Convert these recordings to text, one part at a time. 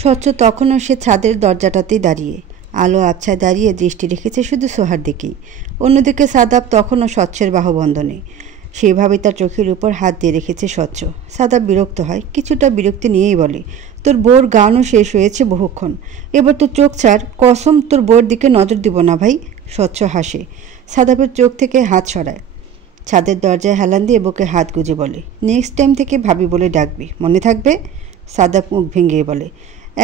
স্বচ্ছ তখনও সে ছাদের দরজাটাতেই দাঁড়িয়ে, আলো আবছায় দাঁড়িয়ে দৃষ্টি রেখেছে শুধু সোহার দিকেই। অন্যদিকে সাদাব তখনও স্বচ্ছের বাহুবন্ধনে, সেভাবে তার চোখের উপর হাত দিয়ে রেখেছে স্বচ্ছ। সাদাব বিরক্ত হয়, কিছুটা বিরক্তি নিয়েই বলে, তোর বউর গানও শেষ হয়েছে বহুক্ষণ, এবার তোর চোখ ছাড়, কসম তোর বউর দিকে নজর দিব না ভাই। স্বচ্ছ হাসে, সাদাবের চোখ থেকে হাত সরায়, ছাদের দরজায় হেলান দিয়ে বুকে হাত গুজে বলে, নেক্সট টাইম থেকে ভাবি বলে ডাকবি, মনে থাকবে? সাদাব মুখ ভেঙে বলে,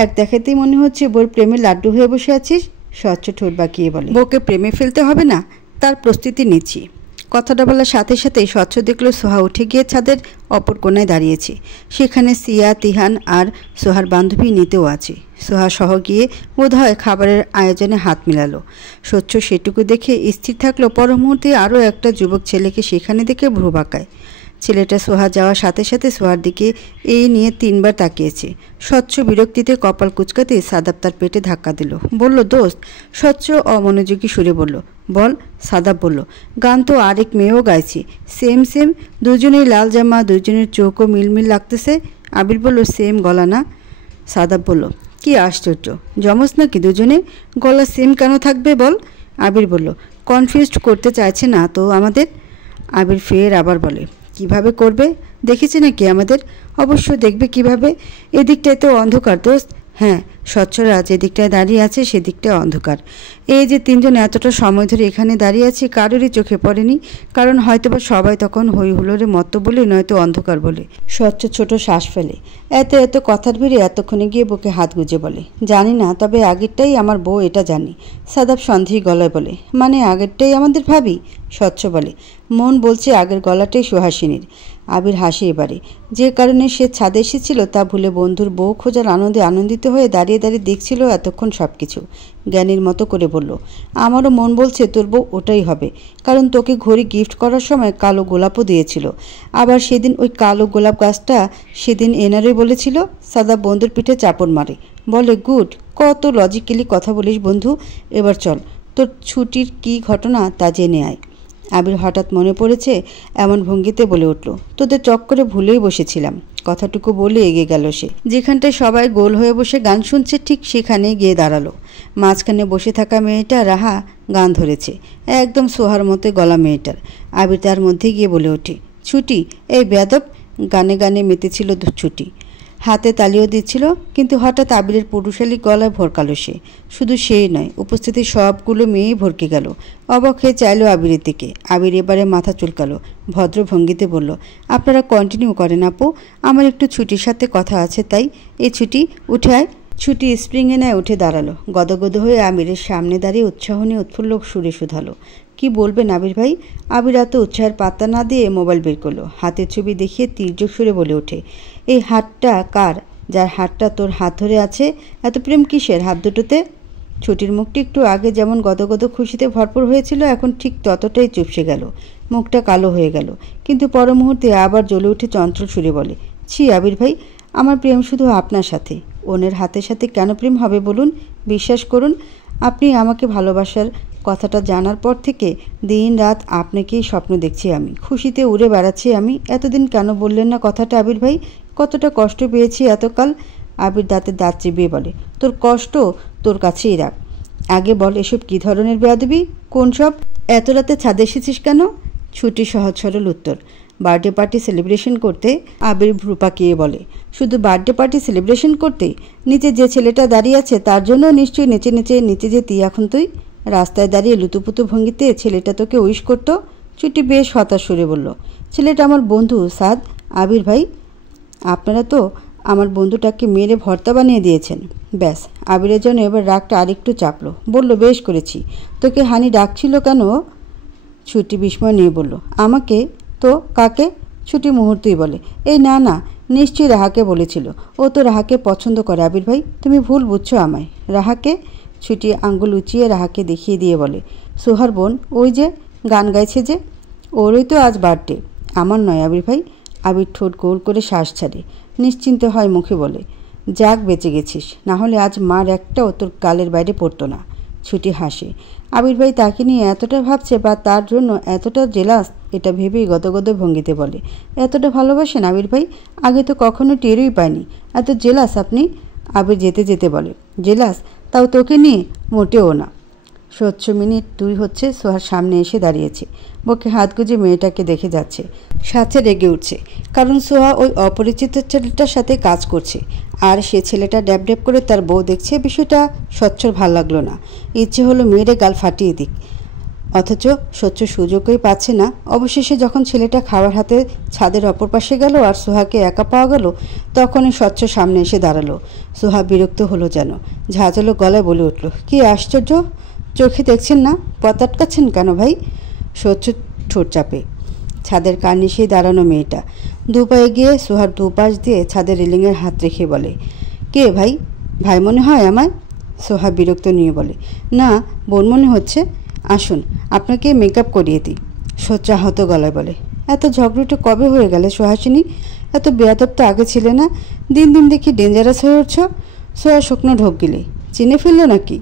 এক দেখাতেই মনে হচ্ছে বউর প্রেমে লাড্ডু হয়ে বসে আছিস। স্বচ্ছ ঠোঁট বাঁকিয়ে বলে, বউকে প্রেমে ফেলতে হবে না, তার প্রস্তুতি নিচ্ছি। কথাটা বলার সাথে সাথেই স্বচ্ছ দেখল সোহা উঠে গিয়ে ছাদের অপর কোণায় দাঁড়িয়েছে। সেখানে সিয়া, তিহান আর সোহার বান্ধবী নিতেও আছে। সোহা সহ গিয়ে বোধহয় খাবারের আয়োজনে হাত মিলালো। স্বচ্ছ সেটুকু দেখে স্থির থাকলো, পর মুহূর্তে আরও একটা যুবক ছেলেকে সেখানে দেখে ভ্রু বাঁকায়। ছেলেটা সোহা যাওয়ার সাথে সাথে সোহার দিকে এই নিয়ে 3 বার তাকিয়েছে। স্বচ্ছ বিরক্তিতে কপাল কুচকাতে সাদাব তার পেটে ধাক্কা দিল, বলল, দোস্ত। স্বচ্ছ অমনোযোগী সুরে বলল, বল। সাদাব বলল, গান তো আরেক মেয়েও গাইছি, সেম সেম, দুজনেই লাল জামা, দুজনের চোখও মিলমিল লাগতেছে। আবির বলল, সেম গলা না? সাদাব বলল, কি আশ্চর্য, জমজ নাকি দুজনে, গলা সেম কেন থাকবে বল? আবির বলল, কনফিউজড করতে চাইছে না তো আমাদের? আবির ফের আবার বলে, কিভাবে করবে, দেখেছে নাকি আমাদের? অবশ্য দেখবে কিভাবে, এদিকটায় তো অন্ধকার দোস্ত। হ্যাঁ, স্বচ্ছরা যে দিকটায় দাঁড়িয়ে আছে সেদিকটায় অন্ধকার। এই যে 3 জন এতটা সময় ধরে এখানে দাঁড়িয়ে আছে কারোরই চোখে পড়েনি, কারণ হয়তোবা সবাই তখন হই হুল্লোড়ে মত্ত বলে, নয়তো অন্ধকার বলে। স্বচ্ছ ছোট শ্বাস ফেলে, এত কথার ভিড়ে এতক্ষণে গিয়ে বুকে হাত গুজে বলে, জানি না, তবে আগেরটাই আমার বউ, এটা জানি। সাদাব সন্দেহী গলায় বলে, মানে আগেরটাই আমাদের ভাবি? স্বচ্ছ বলে, মন বলছে আগের গলাটাই সুহাসিনীর। আবির হাসি এবারে, যে কারণে সে ছাদে এসেছিল তা ভুলে বন্ধুর বউ খোঁজার আনন্দে আনন্দিত হয়ে দাঁড়িয়ে দাঁড়িয়ে দেখছিল এতক্ষণ সব কিছু। জ্ঞানীর মতো করে বলল, আমারও মন বলছে তোর বউ ওটাই হবে, কারণ তোকে ঘড়ি গিফট করার সময় কালো গোলাপও দিয়েছিল। আবার সেদিন ওই কালো গোলাপ গাছটা সেদিন এনারই বলেছিল। সাদা বন্ধুর পিঠে চাপড় মারে, বলে, গুড, কত লজিক্যালি কথা বলিস বন্ধু। এবার চল, তোর ছুটির কি ঘটনা তা জেনে আয়। আবির হঠাৎ মনে পড়েছে এমন ভঙ্গিতে বলে উঠল, তোদের চক্করে ভুলেই বসেছিলাম। কথাটুকু বলে এগিয়ে গেল সে। যেখানটায় সবাই গোল হয়ে বসে গান শুনছে ঠিক সেখানে গিয়ে দাঁড়ালো। মাঝখানে বসে থাকা মেয়েটা রাহা গান ধরেছে, একদম সোহার মতো গলা মেয়েটার। আবির তার মধ্যে গিয়ে বলে ওঠে, ছুটি, এই বেয়াদব। গানে গানে মেতেছিল ছুটি, হাতে তালিও দিচ্ছিল, কিন্তু হঠাৎ আবিরের পুরুষালী গলায় ভরকালো সে। শুধু সেই নয়, উপস্থিতি সবগুলো মেয়েই ভরকে গেল। অবাক হয়ে চাইল আবিরের দিকে। আবির এবারে মাথা চুলকালো, ভদ্র ভঙ্গিতে বলল, আপনারা কন্টিনিউ করেন আপু, আমার একটু ছুটির সাথে কথা আছে, তাই। এই ছুটি, উঠে আয়। ছুটি স্প্রিংয়ে নেয় উঠে দাঁড়ালো, গদগদ হয়ে আবিরের সামনে দাঁড়িয়ে উৎসাহ নিয়ে উৎফুল্ল সুরে শুধালো, কি বলবেন আবির ভাই? আবির এত উৎসাহের পাত্তা না দিয়ে মোবাইল বের করলো, হাতের ছবি দেখিয়ে তির্যক সুরে বলে ওঠে, এই হাতটা কার, যার হাতটা তোর হাত ধরে আছে? এত প্রেম কিসের হাত দুটোতে? ছুটির মুখটি একটু আগে যেমন গদগদ খুশিতে ভরপুর হয়েছিল, এখন ঠিক ততটাই চুপসে গেল, মুখটা কালো হয়ে গেল, কিন্তু পর মুহূর্তে আবার জ্বলে উঠে চঞ্চল সুরে বলে, ছি আবির ভাই, আমার প্রেম শুধু আপনার সাথে, অন্যের হাতের সাথে কেন প্রেম হবে বলুন? বিশ্বাস করুন, আপনি আমাকে ভালোবাসার কথাটা জানার পর থেকে দিন রাত আপনাকেই স্বপ্ন দেখছি আমি, খুশিতে উড়ে বেড়াচ্ছি আমি। এতদিন কেন বললেন না কথাটা আবির ভাই? কতটা কষ্ট পেয়েছি এতকাল। আবির দাঁতে দাঁত চিবিয়ে বলে, তোর কষ্ট তোর কাছেই রাখ, আগে বল এসব কী ধরনের বেয়াদবি? কোন সব? এত রাতে ছাদে এসেছিস কেন? ছুটি সহজ সরল উত্তর, বার্থডে পার্টি সেলিব্রেশন করতে। আবির ভ্রু পাকিয়ে বলে, শুধু বার্থডে পার্টি সেলিব্রেশন করতে? নিচে যে ছেলেটা দাঁড়িয়ে আছে তার জন্য নিশ্চয়ই নিচে যেতি এখন তুই? রাস্তায় দাঁড়িয়ে লুতুপুতু ভঙ্গিতে ছেলেটা তোকে উইশ করতো? ছুটি বেশ হতাশ সুরে বলল, ছেলেটা আমার বন্ধু সাদ। আবির ভাই, আপনারা তো আমার বন্ধুটাকে মেরে ভর্তা বানিয়ে দিয়েছেন। ব্যাস, আবিরের জন্য এবার রাগটা আরেকটু চাপলো, বলল, বেশ করেছি। তোকে হানি ডাকছিল কেন? ছুটি বিস্ময় নিয়ে বলল, আমাকে? তো কাকে? ছুটি মুহূর্তেই বলে, এই না, নিশ্চয়ই রাহাকে বলেছিল, ও তো রাহাকে পছন্দ করে। আবির ভাই, তুমি ভুল বুঝছো আমায়। রাহাকে? ছুটি আঙ্গুল উঁচিয়ে রাহাকে দেখিয়ে দিয়ে বলে, সোহার বোন, ওই যে গান গাইছে যে, ওরই তো আজ বার্থডে, আমার নয় আবির ভাই। আবির ঠোঁট গোল করে শ্বাস ছাড়ে, নিশ্চিন্ত হয় মুখে বলে, যাক বেঁচে গেছিস, না হলে আজ মার একটাও তোর গালের বাইরে পড়তো না। ছুটি হাসে, আবির ভাই তাকে নিয়ে এতটা ভাবছে বা তার জন্য এতটা জেলাস, এটা ভেবেই গদগদ ভঙ্গিতে বলে, এতটা ভালোবাসেন আবির ভাই? আগে তো কখনো টেরই পায়নি, এত জেলাস আপনি। আবির যেতে যেতে বলে, জেলাস? তাও তোকে নিয়ে? মোটেও না। স্বচ্ছ মিনিট 2 হচ্ছে সোহার সামনে এসে দাঁড়িয়েছে, বুকে হাত গুজে মেয়েটাকে দেখে যাচ্ছে। সাথে রেগে উঠছে, কারণ সোহা ওই অপরিচিত ছেলেটার সাথে কাজ করছে, আর সে ছেলেটা ড্যাব ড্যাব করে তার বউ দেখছে। বিষয়টা স্বচ্ছর ভাল লাগলো না। ইচ্ছে হলো মেয়েরে গাল ফাটিয়ে দিক, অথচ স্বচ্ছ সুযোগই পাচ্ছে না। অবশেষে যখন ছেলেটা খাবার হাতে ছাদের অপর পাশে গেল আর সোহাকে একা পাওয়া গেল, তখনই স্বচ্ছ সামনে এসে দাঁড়ালো। সোহা বিরক্ত হলো যেন, ঝাঁঝালো গলায় বলে উঠল, কি আশ্চর্য, চোখে দেখছেন না? পথ আটকাচ্ছেন কেন ভাই? স্বচ্ছ ঠোঁট চাপে। ছাদের কার্নিশেই দাঁড়ানো মেয়েটা দুপায়ে গিয়ে সোহার দুপাশ দিয়ে ছাদের রেলিংয়ের হাত রেখে বলে, কে ভাই? ভাই মনে হয় আমায়? সোহা বিরক্ত নিয়ে বলে, না, বোন মনে হচ্ছে। আসুন, আপনাকে মেকআপ করিয়ে দিই। স্বচ্ছ আহত গলায় বলে, এত ঝগড়ুটে কবে হয়ে গেলে সুহাসিনী? এত বেয়াদব তো আগে ছিলে না, দিন দিন দেখি ডেঞ্জারাস হয়ে উঠছ। সোহা শুকনো ঢোক গিলে, চিনে ফেললো নাকি?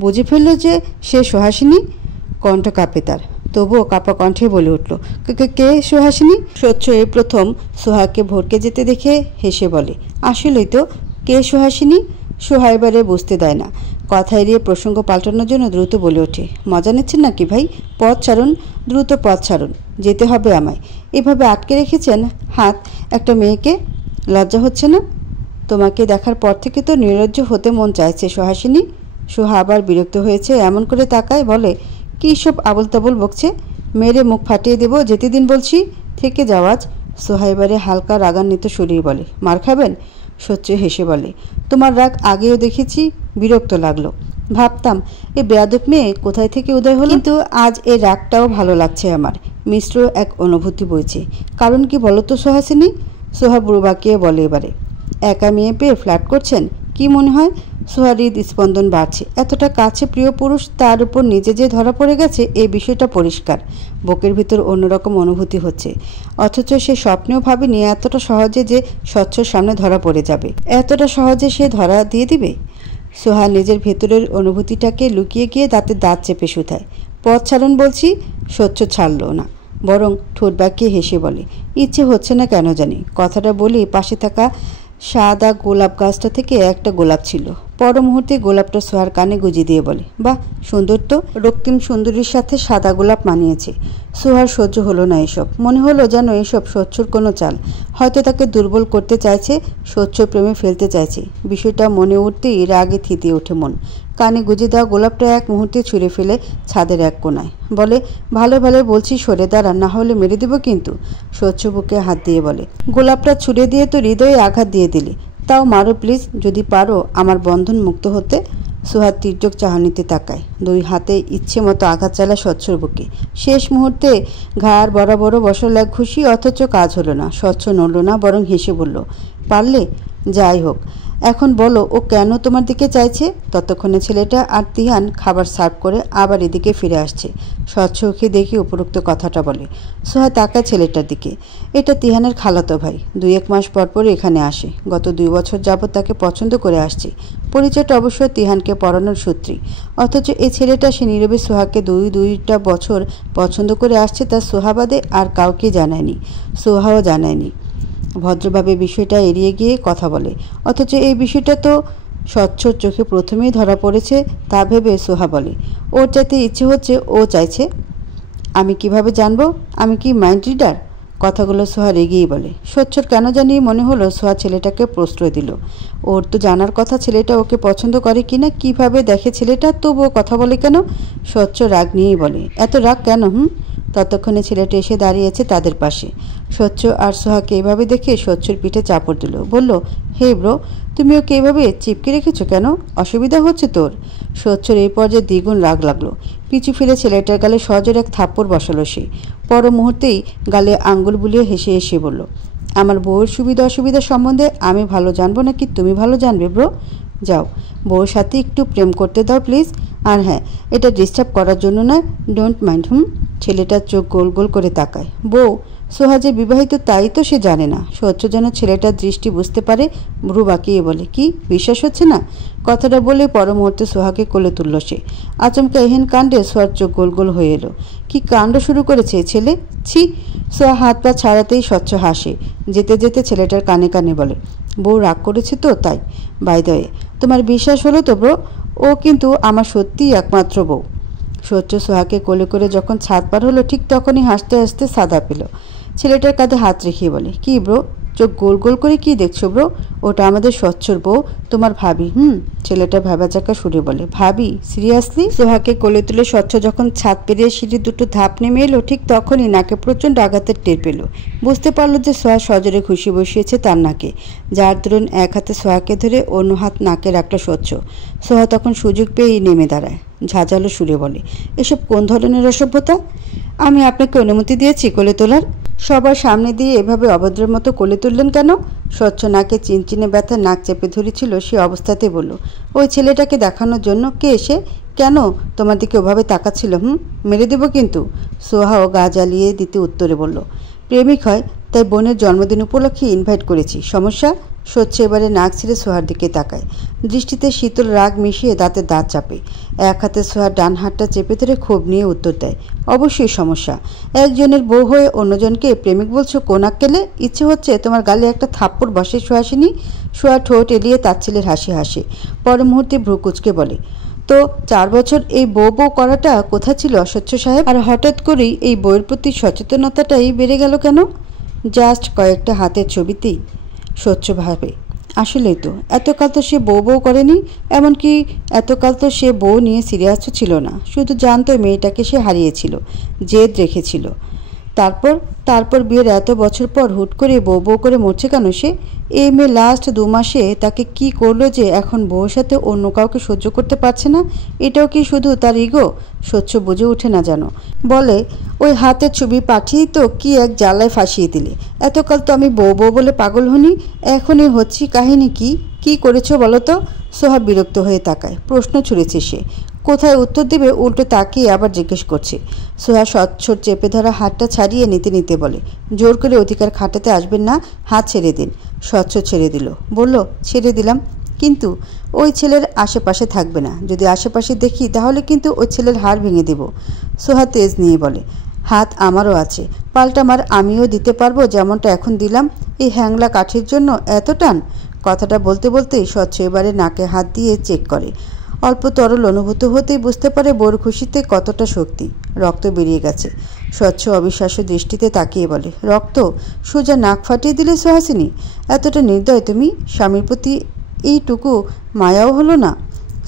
বুঝে ফেললো যে সে সুহাসিনী? কণ্ঠ কাঁপে তার, তবুও কাপা কণ্ঠে বলে উঠল, কে সুহাসিনী? স্বচ্ছ এই প্রথম সোহাকে ভরকে যেতে দেখে হেসে বলে, আসলেই তো, কে সুহাসিনী? সোহা এবারে বুঝতে দেয় না। কথা এড়িয়ে প্রসঙ্গ পাল্টানোর জন্য দ্রুত বলে ওঠে, মজা নিচ্ছেন নাকি ভাই? পথ ছাড়ুন, দ্রুত পথ ছাড়ুন, যেতে হবে আমায়। এভাবে আটকে রেখেছেন হাত একটা মেয়েকে, লজ্জা হচ্ছে না? তোমাকে দেখার পর থেকে তো নির্লজ্জ হতে মন চাইছে সুহাসিনী। সোহা আবার বিরক্ত হয়েছে, এমন করে তাকায়, বলে, কী সব আবল তাবল বকছে? মেরে মুখ ফাটিয়ে দেব, যেতে দিন বলছি। থেকে যাও আজ। সোহা এবারে হালকা রাগান্বিত শরীর বলে, মার খাবেন? স্বচ্ছ হেসে বলে, তোমার রাগ আগেও দেখেছি, বিরক্ত লাগলো। ভাবতাম এ বেয়াদব মেয়ে কোথায় থেকে উদয় হলো, কিন্তু আজ এই রাগটাও ভালো লাগছে আমার। মিশ্র এক অনুভূতি বইছে। কারণ কি বলো তো সুহাসিনী? সোহা বুড়ো বাঁকিয়ে বলে এবারে, একা মেয়ে পেয়ে ফ্ল্যাট করছেন? কি মনে হয়? সোহার হৃদস্পন্দন বাড়ছে। এতটা কাছে প্রিয় পুরুষ, তার উপর নিজে যে ধরা পড়ে গেছে, এই বিষয়টা পরিষ্কার। বুকের ভিতর অন্যরকম অনুভূতি হচ্ছে, অথচ সে স্বপ্নেও ভাবেনি এতটা সহজে যে স্বচ্ছর সামনে ধরা পড়ে যাবে, এতটা সহজে সে ধরা দিয়ে দিবে। সোহা নিজের ভেতরের অনুভূতিটাকে লুকিয়ে গিয়ে দাঁতে দাঁত চেপে শুধায়, পথ ছাড়ুন বলছি। স্বচ্ছ ছাড়ল না, বরং ঠোঁট বাঁকিয়ে হেসে বলে, ইচ্ছে হচ্ছে না কেন জানি। কথাটা বলি পাশে থাকা সাদা গোলাপ গাছটা থেকে একটা গোলাপ ছিল। পর মুহূর্তে গোলাপটা সোহার কানে গুজিয়ে দিয়ে বলে, বাহ, সুন্দর তো। রক্তিম সুন্দরীর সাথে সাদা গোলাপ মানিয়েছে। সোহার সহ্য হলো না এসব। মনে হলো যেন এসব স্বচ্ছর কোনো চাল, হয়তো তাকে দুর্বল করতে চাইছে, স্বচ্ছ প্রেমে ফেলতে চাইছে। বিষয়টা মনে উঠতেই রাগে থিতিয়ে ওঠে মন। কানে গুজে দেওয়া গোলাপটা এক মুহূর্তে ছুঁড়ে ফেলে ছাদের এক কোনায়, বলে, ভালো ভালো বলছি সরে দাঁড়া, না হলে মেরে দেব কিন্তু। স্বচ্ছ বুকে হাত দিয়ে বলে, গোলাপটা ছুঁড়ে দিয়ে তো হৃদয়ে আঘাত দিয়ে দিলে, তাও মারো প্লিজ, যদি পারো আমার বন্ধন মুক্ত হতে। সোহার তীর্যক চাহনিতে তাকায়, দুই হাতে ইচ্ছে মতো আঘাত চালা স্বচ্ছর বুকে। শেষ মুহূর্তে ঘাড় বরাবর বসল এক ঘুষি, অথচ কাজ হলো না। স্বচ্ছ নড়ল না, বরং হেসে বলল, পারলে? যাই হোক, এখন বলো ও কেন তোমার দিকে চাইছে? ততক্ষণে ছেলেটা আর তিহান খাবার সার্ভ করে আবার এদিকে ফিরে আসছে। স্বচ্ছ ওকে দেখে উপরোক্ত কথাটা বলে। সোহা তাকায় ছেলেটার দিকে। এটা তিহানের খালাতো ভাই, 2-1 মাস পর পর এখানে আসে। গত 2 বছর যাবৎ তাকে পছন্দ করে আসছে। পরিচয়টা অবশ্য তিহানকে পড়ানোর সূত্রই, অথচ এই ছেলেটা সে নীরবে সোহাকে 2-2টা বছর পছন্দ করে আসছে, তার সোহাবাদে আর কাউকে জানায়নি, সোহাও জানায়নি। ভদ্রভাবে বিষয়টা এড়িয়ে গিয়ে কথা বলে, অথচ এই বিষয়টা তো স্বচ্ছর চোখে প্রথমেই ধরা পড়েছে। তা ভেবে সোহা বলে, ওর যাতে ইচ্ছে হচ্ছে ও চাইছে। আমি কিভাবে জানবো? আমি কি মাইন্ড রিডার? কথাগুলো সোহা রেগেই বলে। স্বচ্ছর কেন জানি মনে হলো সোহা ছেলেটাকে প্রশ্রয় দিল। ওর তো জানার কথা ছেলেটা ওকে পছন্দ করে কিনা, কিভাবে দেখে ছেলেটা, তবুও কথা বলে কেন? স্বচ্ছ রাগ নিয়েই বলে, এত রাগ কেন? ততক্ষণে ছেলেটা এসে দাঁড়িয়েছে তাদের পাশে। স্বচ্ছ আর সোহাকে এভাবে দেখে স্বচ্ছর পিঠে চাপড় দিল, বলল, হে ব্রো, তুমি ওকে এভাবে চিপকে রেখেছো কেন? অসুবিধা হচ্ছে তোর? স্বচ্ছর এই পর্যায়ে দ্বিগুণ রাগ লাগলো। পিছু ফিরে ছেলেটার গালে সজোরে এক থাপ্পড় বসালো সে। পর মুহূর্তেই গালে আঙ্গুল বুলিয়ে হেসে হেসে বলল, আমার বউয়ের সুবিধা অসুবিধা সম্বন্ধে আমি ভালো জানবো নাকি তুমি ভালো জানবে ব্রো? যাও, বউর সাথে একটু প্রেম করতে দাও প্লিজ। আর হ্যাঁ, এটা ডিস্টার্ব করার জন্য নয়, ডোন্ট মাইন্ড। ছেলেটার চোখ গোল গোল করে তাকায়। বউ? সোহা যে বিবাহিত তাই তো সে জানে না। স্বচ্ছ যেন ছেলেটার দৃষ্টি বুঝতে পারে, ভ্রু বাঁকিয়ে বলে, কি বিশ্বাস হচ্ছে না? কথাটা বলে পর মুহূর্তে সোহাকে কোলে তুলল সে। আচমকা এহেন কাণ্ডে সোহার চোখ গোল গোল হয়ে এলো। কি কাণ্ড শুরু করেছে ছেলে, ছি! সোহা হাত পা ছাড়াতেই স্বচ্ছ হাসে। যেতে যেতে ছেলেটার কানে কানে বলে, বউ রাগ করেছে তো তাই। বাই দ্য ওয়ে, তোমার বিশ্বাস হলো তো ব্রো? ও কিন্তু আমার সত্যিই একমাত্র বউ। স্বচ্ছ সোহাকে কোলে করে যখন ছাদ পার হলো ঠিক তখনই হাসতে হাসতে সাদা পেল। ছেলেটার কাঁধে হাত রেখে বলে, কি ব্রো, চোখ গোল গোল করে কি দেখছো ব্রো? ওটা আমাদের স্বচ্ছর বউ, তোমার ভাবি। ছেলেটা ভ্যাবাচাকা সুরে বলে, ভাবি? সিরিয়াসলি? সোহাকে কোলে তুলে স্বচ্ছ যখন ছাদ পেরিয়ে সিঁড়ি দুটো ধাপ নেমে এলো ঠিক তখনই নাকে প্রচণ্ড আঘাতের টের পেল। বুঝতে পারলো যে সোহা সজোরে ঘুষি বসিয়েছে তার নাকে, যার দরুন এক হাতে সোহাকে ধরে অন্য হাত নাকে রাখলো স্বচ্ছ। সোহা তখন সুযোগ পেয়েই নেমে দাঁড়ায়, ঝাঁঝালো সুরে বলে, এসব কোন ধরনের অসভ্যতা? আমি আপনাকে অনুমতি দিয়েছি কোলে তোলার? সবার সামনে দিয়ে এভাবে অভদ্রের মতো কোলে তুললেন কেন? স্বচ্ছ নাকে চিনচিনে ব্যথা নাক চেপে ধরেছিল সে অবস্থাতে বলল, ওই ছেলেটাকে দেখানোর জন্য। কে এসে? কেন তোমার দিকে ওভাবে তাকাচ্ছিল? মেরে দেবো কিন্তু। সোহাও গা জ্বালিয়ে দিতে উত্তরে বলল, প্রেমিক হয় তাই বোনের জন্মদিন উপলক্ষে ইনভাইট করেছি, সমস্যা? স্বচ্ছ এবারে নাক ছেড়ে সোহার দিকে তাকায়, দৃষ্টিতে শীতল রাগ মিশিয়ে দাঁতে দাঁত চাপে। এক হাতে সোহার ডান হাতটা চেপে ধরে ক্ষোভ নিয়ে উত্তর দেয়, অবশ্যই সমস্যা। একজনের বউ হয়ে অন্যজনকে প্রেমিক বলছো? কোন আক্কেলে? ইচ্ছে হচ্ছে তোমার গালে একটা থাপ্পড় বসে সুহাসিনী। সোহা ঠোঁট এলিয়ে তাচ্ছিলের হাসি হাসে, পর মুহূর্তে ভ্রু কুঁচকে বলে, তো 4 বছর এই বউ বউ করাটা কোথায় ছিল অস্বচ্ছ সাহেব? আর হঠাৎ করেই এই বউয়ের প্রতি সচেতনতাটাই বেড়ে গেল কেন? জাস্ট কয়েকটা হাতের ছবিতেই। স্বচ্ছ ভাবে, আসলেই তো এতকাল তো সে বউ বউ করেনি, এমনকি এতকাল তো সে বউ নিয়ে সিরিয়াসও ছিল না, শুধু জানতো মেয়েটাকে সে হারিয়েছিল, জেদ রেখেছিল। তারপর তারপর বিয়ের এত বছর পর হুট করে বউ বউ করে মরছে কেন সে? এই মেয়ে লাস্ট 2 মাসে তাকে কি করলো যে এখন বউর সাথে অন্য কাউকে সহ্য করতে পারছে না? এটাও কি শুধু তার ইগো? স্বচ্ছ বুঝে ওঠে না যেন, বলে, ওই হাতের ছবি পাঠিয়েই তো কি এক জ্বালায় ফাঁসিয়ে দিলে। এতকাল তো আমি বউ বউ বলে পাগল হনি, এখনই হচ্ছি। কাহিনী কি? কি করেছো বলো তো? সোহা বিরক্ত হয়ে তাকায়, প্রশ্ন ছুড়েছে সে। কোথায় উত্তর দেবে উল্টো তাকিয়ে আবার জিজ্ঞেস করছে। সোহা স্বচ্ছর চেপে ধরা হাতটা ছাড়িয়ে নিতে নিতে বলে, জোর করে অধিকার খাটাতে আসবেন না, হাত ছেড়ে দিন। স্বচ্ছ ছেড়ে দিল, বলল, ছেড়ে দিলাম, কিন্তু ওই ছেলের আশেপাশে থাকবে না। যদি আশেপাশে দেখি তাহলে কিন্তু ওই ছেলের হাড় ভেঙে দেব। সোহা তেজ নিয়ে বলে, হাত আমারও আছে, পাল্টা মার আমিও দিতে পারবো যেমনটা এখন দিলাম। এই হ্যাংলা কাঠের জন্য এত টান? কথাটা বলতে বলতেই স্বচ্ছ এবারে নাকে হাত দিয়ে চেক করে। অল্প তরল অনুভূত হতেই বুঝতে পারে বোর খুশিতে কতটা শক্তি। রক্ত বেরিয়ে গেছে। স্বচ্ছ অবিশ্বাস্য দৃষ্টিতে তাকিয়ে বলে, রক্ত? সোজা নাক ফাটিয়ে দিলে সুহাসিনী? এতটা নির্দয় তুমি? স্বামীর প্রতি এইটুকু মায়াও হলো না?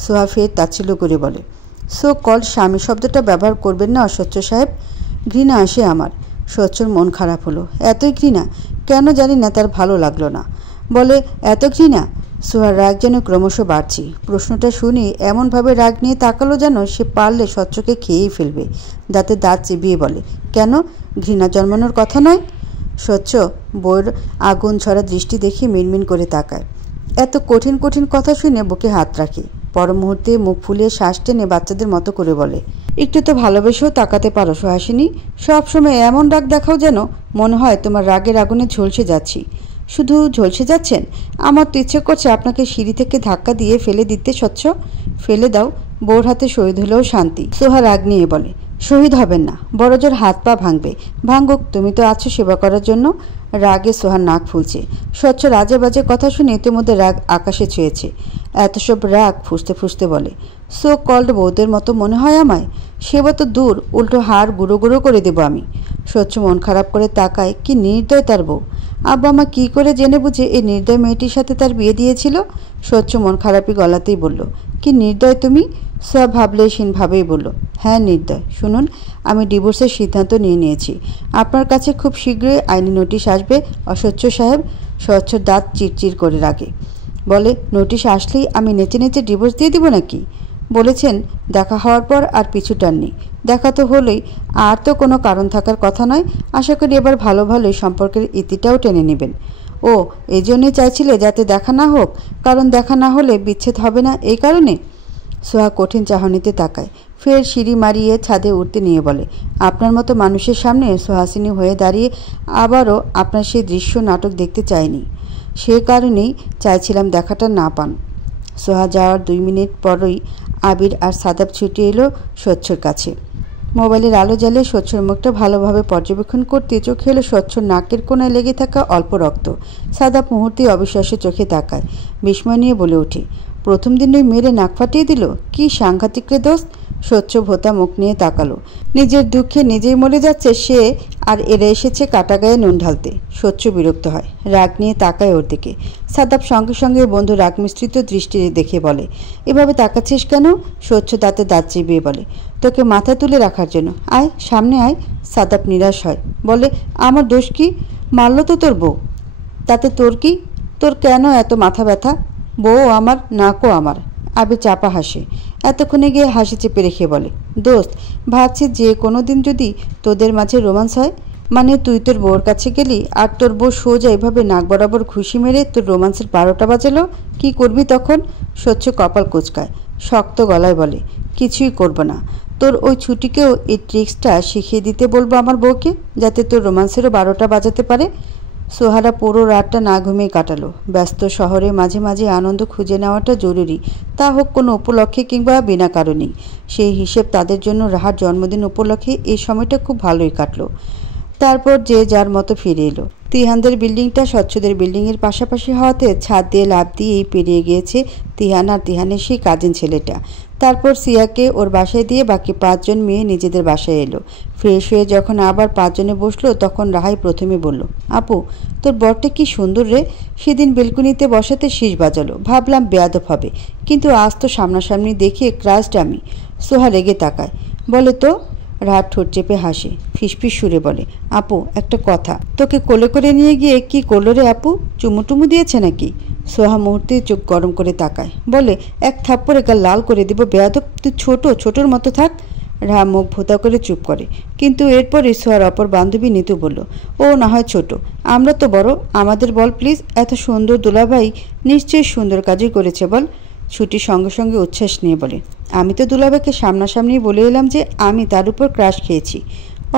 সোহা ফের তাচ্ছিল্য করে বলে, সো কল স্বামী শব্দটা ব্যবহার করবেন না অস্বচ্ছ সাহেব, ঘৃণা আসে আমার। স্বচ্ছর মন খারাপ হলো। এতই ঘৃণা? কেন জানি না তার ভালো লাগলো না। বলে, এত ঘৃণা? সোহার রাগ যেন ক্রমশ বাড়ছে। প্রশ্নটা শুনে এমনভাবে রাগ নিয়ে তাকালো যেন সে পারলে স্বচ্ছকে খেয়েই ফেলবে। দাঁতে দাঁত চিবিয়ে বলে, কেন? ঘৃণা জন্মানোর কথা নয়। স্বচ্ছ বইয়ের আগুন ছড়া দৃষ্টি দেখে মিনমিন করে তাকায়। এত কঠিন কঠিন কথা শুনে বুকে হাত রাখে, পর মুহূর্তে মুখ ফুলিয়ে শ্বাস টেনে বাচ্চাদের মতো করে বলে, একটু তো ভালোবেসেও তাকাতে পারো সুহাসিনী। সবসময় এমন রাগ দেখাও যেন মনে হয় তোমার রাগের আগুনে ঝলসে যাচ্ছি। শুধু ঝলসে যাচ্ছেন? আমার তো ইচ্ছে করছে আপনাকে সিঁড়ি থেকে ধাক্কা দিয়ে ফেলে দিতে। স্বচ্ছ, ফেলে দাও, বউর হাতে শহীদ হলেও শান্তি। সোহা রাগ নিয়ে বলে, শহীদ হবেন না, বড় জোর হাত পা ভাঙবে। ভাঙুক, তুমি তো আছো সেবা করার জন্য। রাগে সোহার নাক ফুলছে। স্বচ্ছ রাজে বাজে কথা শুনে ইতিমধ্যে রাগ আকাশে ছুঁয়েছে। এত সব রাগ ফুসতে ফুসতে বলে, সো কল্ড বউদের মতো মনে হয় আমায়? সেবা তো দূর, উল্টো হাড় গুঁড়ো গুঁড়ো করে দেবো আমি। স্বচ্ছ মন খারাপ করে তাকায়, কি নির্দয় তার বউ। আব্বা মা কি করে জেনে বুঝে এই নির্দয় মেয়েটির সাথে তার বিয়ে দিয়েছিল? স্বচ্ছ মন খারাপই গলাতেই বলল, কি নির্দয় তুমি? সব ভাবলেশীনভাবেই বলল, হ্যাঁ নির্দয়। শুনুন, আমি ডিভোর্সের সিদ্ধান্ত নিয়ে নিয়েছি। আপনার কাছে খুব শীঘ্রই আইনি নোটিশ আসবে অস্বচ্ছ সাহেব। স্বচ্ছর দাঁত চিরচির করে রাগে, বলে, নোটিশ আসলেই আমি নেচে নেচে ডিভোর্স দিয়ে দিব নাকি? বলেছেন দেখা হওয়ার পর আর পিছু টাননি। দেখা তো হলেই, আর তো কোনো কারণ থাকার কথা নয়। আশা করি এবার ভালো ভালোই সম্পর্কের ইতিটাও টেনে নেবেন। ও, এই জন্যই চাইছিলে যাতে দেখা না হোক? কারণ দেখা না হলে বিচ্ছেদ হবে না, এই কারণে? সোহা কঠিন চাহনিতে তাকায়, ফের সিঁড়ি মারিয়ে ছাদে উঠতে নিয়ে বলে, আপনার মতো মানুষের সামনে সোহাসিনী হয়ে দাঁড়িয়ে আবারও আপনার সেই দৃশ্য নাটক দেখতে চাইনি, সে কারণেই চাইছিলাম দেখাটা না পান। সোহা যাওয়ার 2 মিনিট পরই আবির আর সাদাব ছুটে এলো স্বচ্ছর কাছে। মোবাইলের আলো জ্বালিয়ে স্বচ্ছর মুখটা ভালোভাবে পর্যবেক্ষণ করতে চোখে এলো স্বচ্ছর নাকের কোণায় লেগে থাকা অল্প রক্ত। সাদাব মুহূর্তেই অবিশ্বাস্য চোখে তাকায়, বিস্ময় নিয়ে বলে ওঠে, প্রথম দিন ওই মেরে নাক ফাটিয়ে দিল, কি সাংঘাতিক রে দোস্ত। স্বচ্ছ ভোতা মুখ নিয়ে তাকালো, নিজের দুঃখে নিজেই মরে যাচ্ছে সে, আর এরা এসেছে কাটা গায়ে নুন ঢালতে। স্বচ্ছ বিরক্ত হয়, রাগ নিয়ে তাকায় ওর দিকে। সাদাব সঙ্গে সঙ্গে বন্ধু রাগ মিশ্রিত দৃষ্টি দেখে বলে, এভাবে তাকাচ্ছিস কেন? স্বচ্ছ দাঁতে দাঁত চিবিয়ে বলে, তোকে মাথা তুলে রাখার জন্য, আয় সামনে আয়। সাদাব নিরাশ হয়, বলে, আমার দোষ কি? মারল তো তোর বউ, তাতে তোর কি? তোর কেন এত মাথা ব্যথা? বউ আমার, নাকও আমার। আবির চাপা হাসে, এতক্ষণে গিয়ে হাসি চেপে রেখে বলে, দোস্ত ভাবছি যে কোনো দিন যদি তোদের মাঝে রোমান্স হয়, মানে তুই তোর বউর কাছে গেলি আর তোর বউ সোজা এভাবে নাক বরাবর ঘুষি মেরে তোর রোমান্সের 12টা বাজালো, কি করবি তখন? স্বচ্ছ কপাল কুঁচকায়, শক্ত গলায় বলে, কিছুই করব না। তোর ওই ছুটিকেও এই ট্রিক্সটা শিখিয়ে দিতে বলবো আমার বউকে, যাতে তোর রোমান্সেরও 12টা বাজাতে পারে। সোহারা পুরো রাতটা না ঘুমিয়ে কাটালো। ব্যস্ত শহরে মাঝে মাঝে আনন্দ খুঁজে নেওয়াটা জরুরি, তা হোক কোনো উপলক্ষে কিংবা বিনা কারণেই। সেই হিসেব তাদের জন্য রাহার জন্মদিন উপলক্ষে এই সময়টা খুব ভালোই কাটলো। তারপর যে যার মতো ফিরে এলো। তিহানদের বিল্ডিংটা স্বচ্ছদের বিল্ডিংয়ের পাশাপাশি হওয়াতে ছাদ দিয়ে লাফ দিয়েই পেরিয়ে গিয়েছে তিহান আর তিহানের সেই কাজিন ছেলেটা। তারপর সিয়াকে ওর বাসায় দিয়ে বাকি 5 জন মেয়ে নিজেদের বাসায় এলো। ফ্রেশ হয়ে যখন আবার 5 জনে বসলো তখন রাহাই প্রথমে বলল, আপু তোর বরটা কি সুন্দর রে, সেদিন বেলকুনিতে বসাতে শীষ বাজালো, ভাবলাম বেয়াদব হবে, কিন্তু আজ তো সামনাসামনি দেখিয়ে ক্রাশড আমি। সোহা রেগে তাকায়, বলে তো। রাত ঠোঁট চেপে হাসে, ফিসফিস সুরে বলে, আপু একটা কথা, তোকে কোলে করে নিয়ে গিয়ে কি করলো রে আপু, চুমুটুমু দিয়েছে নাকি? সোহা মুহূর্তে চোখ গরম করে তাকায়, বলে, এক থাপ্পড়ে গাল লাল করে দিব বেয়াদব, তুই ছোটোর মতো থাক। রাহা মুখ ভোতা করে চুপ করে, কিন্তু এরপরই সোহার অপর বান্ধবী নিতু বলল, ও না হয় ছোট, আমরা তো বড়, আমাদের বল প্লিজ। এত সুন্দর দুলাভাই নিশ্চয়ই সুন্দর কাজই করেছে বল। ছুটির সঙ্গে সঙ্গে উচ্ছ্বাস নিয়ে বলে, আমি তো দুলাভাইকে সামনাসামনি বলে এলাম যে আমি তার উপর ক্রাশ খেয়েছি।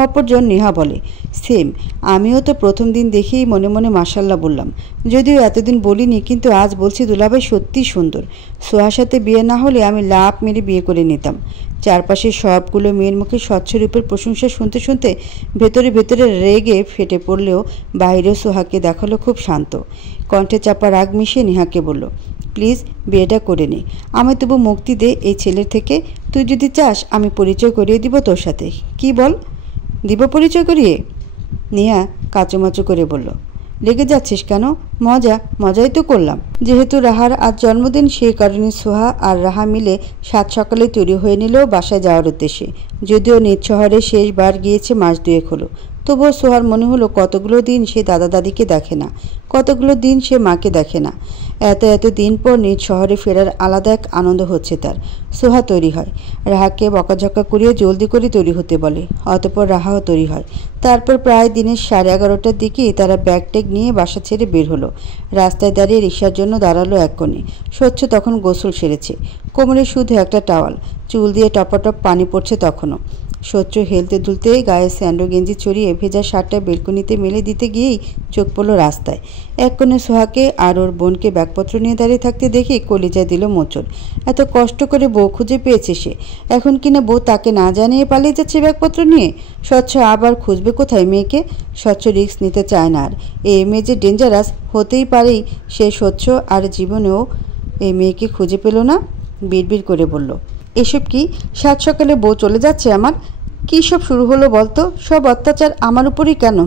অপরজন নেহা বলে, সেম, আমিও তো প্রথম দিন দেখেই মনে মনে মাশাল্লাহ বললাম, যদিও এতদিন বলিনি, কিন্তু আজ বলছি দুলাভাই সত্যিই সুন্দর। সোহার সাথে বিয়ে না হলে আমি লাভ মেরে বিয়ে করে নিতাম। চারপাশে সবগুলো মেয়ের মুখে স্বচ্ছ রূপের প্রশংসা শুনতে শুনতে ভেতরে ভেতরে রেগে ফেটে পড়লেও বাইরেও সোহাকে দেখালো খুব শান্ত। কণ্ঠে চাপা রাগ মিশিয়ে নেহাকে বলল, প্লিজ বিয়েটা করে নে, আমায় তবু মুক্তি দে এই ছেলের থেকে। তুই যদি চাস আমি পরিচয় করিয়ে দিব তোর সাথে, কি বল? দিব পরিচয় করিয়ে? নেহা কাচুমাচু করে বলল, লেগে যাচ্ছিস কেন? মজাই তো করলাম। যেহেতু রাহার আজ জন্মদিন, সেই কারণে সোহা আর রাহা মিলে 7 সকালে তৈরি হয়ে নিল বাসায় যাওয়ার উদ্দেশ্যে। যদিও নিজ শহরে শেষবার গিয়েছে মাস 2 হলো, তবুও সোহার মনে হলো কতগুলো দিন সে দাদা দাদিকে দেখে না, কতগুলো দিন সে মাকে দেখে না। এত দিন পর নিজ শহরে ফেরার আলাদা এক আনন্দ হচ্ছে তার। সোহা তৈরি হয়, রাহাকে বকাঝকা করিয়ে জলদি করে তৈরি হতে বলে, অতঃপর রাহাও তৈরি হয়। তারপর প্রায় দিনের 11:30টার দিকেই তারা ব্যাগ ট্যাগ নিয়ে বাসা ছেড়ে বের হলো। রাস্তায় দাঁড়িয়ে রিকশার জন্য দাঁড়ালো এক কোণে। স্বচ্ছ তখন গোসল সেরেছে, কোমরে শুধু একটা টাওয়াল, চুল দিয়ে টপাটপ পানি পড়ছে তখনও। স্বচ্ছ হেলতে দুলতে গায়ে স্যান্ডো গেঞ্জি চড়িয়ে ভেজা শার্টটা বেলকনিতে মেলে দিতে গিয়েই চোখ পড়ল রাস্তায়। এক কোণে সোহাকে আর ওর বোনকে ব্যাগপত্র নিয়ে দাঁড়িয়ে থাকতে দেখে কলিজায় দিল মোচড়। এত কষ্ট করে বউ খুঁজে পেয়েছে সে, এখন কিনা বউ তাকে না জানিয়ে পালিয়ে যাচ্ছে ব্যাগপত্র নিয়ে। স্বচ্ছ আবার খুঁজবে কোথায় মেয়েকে? স্বচ্ছ রিস্ক নিতে চায় না আর। এই মেয়ে যে ডেঞ্জারাস হতেই পারেই, সে স্বচ্ছ আর জীবনেও এই মেয়েকে খুঁজে পেল না। বিড়বিড় করে বলল, এসব কি? 7 সকালে বউ চলে যাচ্ছে আমার? কী সব শুরু হলো বলতো? সব অত্যাচার আমার উপরই কেন?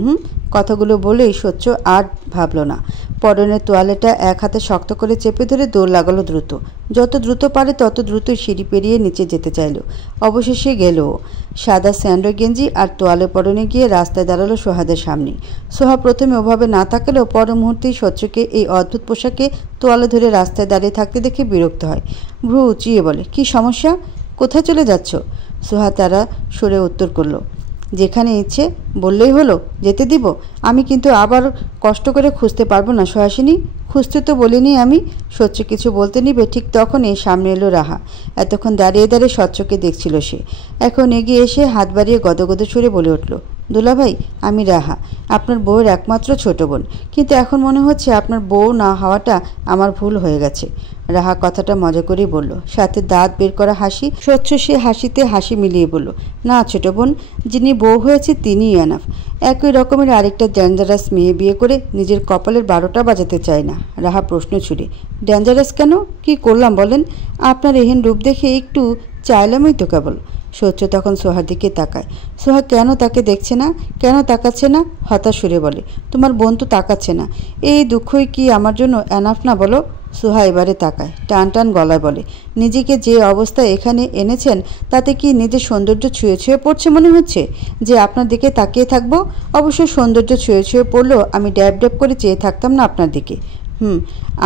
কথাগুলো বলেই স্বচ্ছ আর ভাবল না। পরনের তোয়ালেটা এক হাতে শক্ত করে চেপে ধরে দৌড় লাগালো দ্রুত। যত দ্রুত পারে তত দ্রুত সিঁড়ি পেরিয়ে নিচে যেতে চাইল। অবশেষে গেল। সাদা স্যান্ডো গেঞ্জি আর তোয়ালে পরনে গিয়ে রাস্তায় দাঁড়ালো সোহাদের সামনে। সোহা প্রথমে ওভাবে না তাকালেও পর মুহূর্তেই স্বচ্ছকে এই অদ্ভুত পোশাকে তোয়ালে ধরে রাস্তায় দাঁড়িয়ে থাকতে দেখে বিরক্ত হয়। ভ্রু উঁচিয়ে বলে, কি সমস্যা? কোথায় চলে যাচ্ছ? সোহা তারা সরে উত্তর করল, যেখানে ইচ্ছে বললেই হলো, যেতে দিব? আমি কিন্তু আবার কষ্ট করে খুঁজতে পারবো না সুহাসিনী। খুঁজতে তো বলিনি আমি। স্বচ্ছ কিছু বলতে নিবে ঠিক তখনই সামনে এলো রাহা। এতক্ষণ দাঁড়িয়ে দাঁড়িয়ে স্বচ্ছকে দেখছিল সে। এখন এগিয়ে এসে হাত বাড়িয়ে গদগদ সুরে বলে উঠল, দুলাভাই, আমি রাহা, আপনার বউয়ের একমাত্র ছোট বোন। কিন্তু এখন মনে হচ্ছে আপনার বউ না হওয়াটা আমার ভুল হয়ে গেছে। রাহা কথাটা মজা করেই বলল, সাথে দাঁত বের করা হাসি। স্বচ্ছ সে হাসিতে হাসি মিলিয়ে বলল, না ছোট বোন, যিনি বউ হয়েছে তিনিই এনাফ। একই রকমের আরেকটা ডেঞ্জারাস মেয়ে বিয়ে করে নিজের কপালের 12টা বাজাতে চায় না। রাহা প্রশ্ন ছুড়ে, ডেঞ্জারাস কেন? কি করলাম বলেন? আপনার এহেন রূপ দেখে একটু চাইলামই তো কেবল। স্বচ্ছ তখন সোহার দিকে তাকায়। সোহা কেন তাকে দেখছে না, কেন তাকাচ্ছে না, হতাশ সুরে বলে, তোমার বোন তো তাকাচ্ছে না। এই দুঃখই কি আমার জন্য এনাফ না বলো? সোহা এবারে তাকায়, টান টান গলায় বলে, নিজেকে যে অবস্থায় এখানে এনেছেন তাতে কি নিজের সৌন্দর্য ছুঁয়ে ছুঁয়ে পড়ছে মনে হচ্ছে যে আপনার দিকে তাকিয়ে থাকবো? অবশ্যই সৌন্দর্য ছুঁয়ে ছুঁয়ে পড়লেও আমি ড্যাব ড্যাব করে চেয়ে থাকতাম না আপনার দিকে।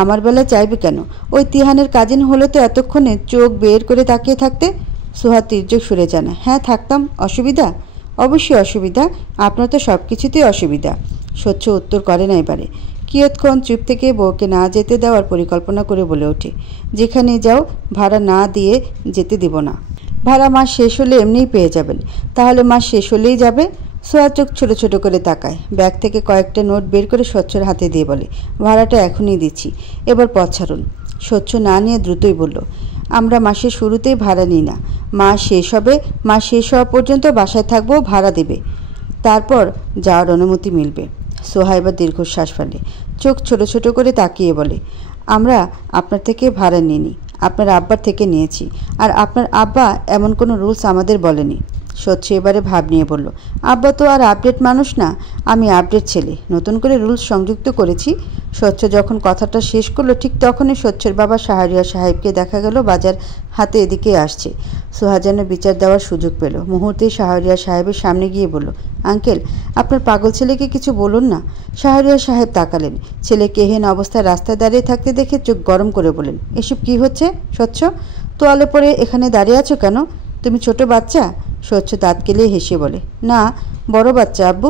আমার বেলায় চাইবে কেন? ওই তিহানের কাজিন হলে তো এতক্ষণে চোখ বের করে তাকিয়ে থাকতে। সোহা তির্যক সুরে জানায়, হ্যাঁ থাকতাম। অসুবিধা? অবশ্যই অসুবিধা, আপনার তো সব কিছুতেই অসুবিধা। স্বচ্ছ উত্তর করে না এবারে। কিয়ৎক্ষণ চুপ থেকে বউকে না যেতে দেওয়ার পরিকল্পনা করে বলে ওঠে, যেখানে যাও ভাড়া না দিয়ে যেতে দিব না। ভাড়া মাস শেষ হলে এমনিই পেয়ে যাবেন। তাহলে মাস শেষ হলেই যাবে? সোয়া চোখ ছোট ছোট করে তাকায়। ব্যাগ থেকে কয়েকটা নোট বের করে স্বচ্ছর হাতে দিয়ে বলে, ভাড়াটা এখনই দিচ্ছি, এবার পথ ছাড়ুন। স্বচ্ছ না নিয়ে দ্রুতই বলল, আমরা মাসের শুরুতেই ভাড়া নিই না। মাস শেষ হবে, মাস শেষ হওয়া পর্যন্ত বাসায় থাকবো, ভাড়া দেবে, তারপর যাওয়ার অনুমতি মিলবে। সোহা এবার দীর্ঘশ্বাস ফেলে, চোখ ছোট ছোট করে তাকিয়ে বলে, আমরা আপনার থেকে ভাড়া নিইনি, আপনার আব্বার থেকে নিয়েছি। আর আপনার আব্বা এমন কোনো রুলস আমাদের বলেনি। স্বচ্ছ এবারে ভাব নিয়ে বলল, আব্বা তো আর আপডেট মানুষ না, আমি আপডেট ছেলে, নতুন করে রুলস সংযুক্ত করেছি। স্বচ্ছ যখন কথাটা শেষ করলো ঠিক তখনই স্বচ্ছের বাবা শাহরিয়ার সাহেবকে দেখা গেল বাজার হাতে এদিকে আসছে। সোহা যেন বিচার দেওয়ার সুযোগ পেল। মুহূর্তেই শাহরিয়ার সাহেবের সামনে গিয়ে বলল, আঙ্কেল, আপনার পাগল ছেলেকে কিছু বলুন না। শাহরিয়ার সাহেব তাকালেন। ছেলেকে এহেন অবস্থায় রাস্তায় দাঁড়িয়ে থাকতে দেখে চোখ গরম করে বলেন, এসব কি হচ্ছে স্বচ্ছ? তোয়ালে পরে এখানে দাঁড়িয়ে আছো কেন? তুমি ছোট বাচ্চা? স্বচ্ছ দাঁত কেলিয়ে হেসে বলে, না, বড় বাচ্চা আব্বু।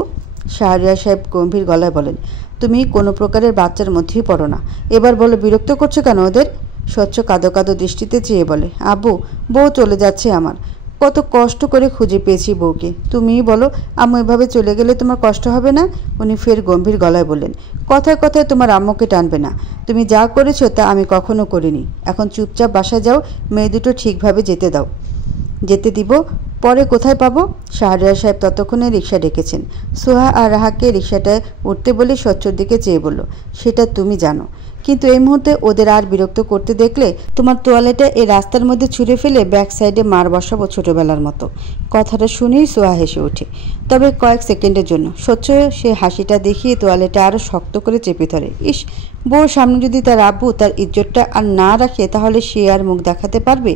শাহরিয়ার সাহেব গম্ভীর গলায় বলেন, তুমি কোনো প্রকারের বাচ্চার মধ্যেই পড়ো না। এবার বলো, বিরক্ত করছো কেন ওদের? স্বচ্ছ কাঁদো কাঁদো দৃষ্টিতে চেয়ে বলে, আব্বু, বউ চলে যাচ্ছে আমার। কত কষ্ট করে খুঁজে পেয়েছি বউকে। তুমিই বলো, আম্মু এভাবে চলে গেলে তোমার কষ্ট হবে না? উনি ফের গম্ভীর গলায় বললেন, কথায় কথায় তোমার আম্মুকে টানবে না। তুমি যা করেছো তা আমি কখনো করিনি। এখন চুপচাপ বাসা যাও, মেয়ে দুটো ঠিকভাবে যেতে দাও। যেতে দিব, পরে কোথায় পাবো? শাহরিয়ার সাহেব ততক্ষণে রিক্সা ডেকেছেন। সোহা আর রাহাকে রিক্সাটায় উঠতে বলে স্বচ্ছর দিকে চেয়ে বলল, সেটা তুমি জানো, কিন্তু এই মুহূর্তে ওদের আর বিরক্ত করতে দেখলে তোমার তোয়ালেটা এই রাস্তার মধ্যে ছুঁড়ে ফেলে ব্যাক সাইডে মার বসাবো ছোটবেলার মতো। কথাটা শুনেই সোহা হেসে ওঠে, তবে কয়েক সেকেন্ডের জন্য। স্বচ্ছ সে হাসিটা দেখিয়ে তোয়ালেটা আরও শক্ত করে চেপে ধরে। ইস, বউর সামনে যদি তার আব্বু তার ইজ্জতটা আর না রাখে তাহলে সে আর মুখ দেখাতে পারবে?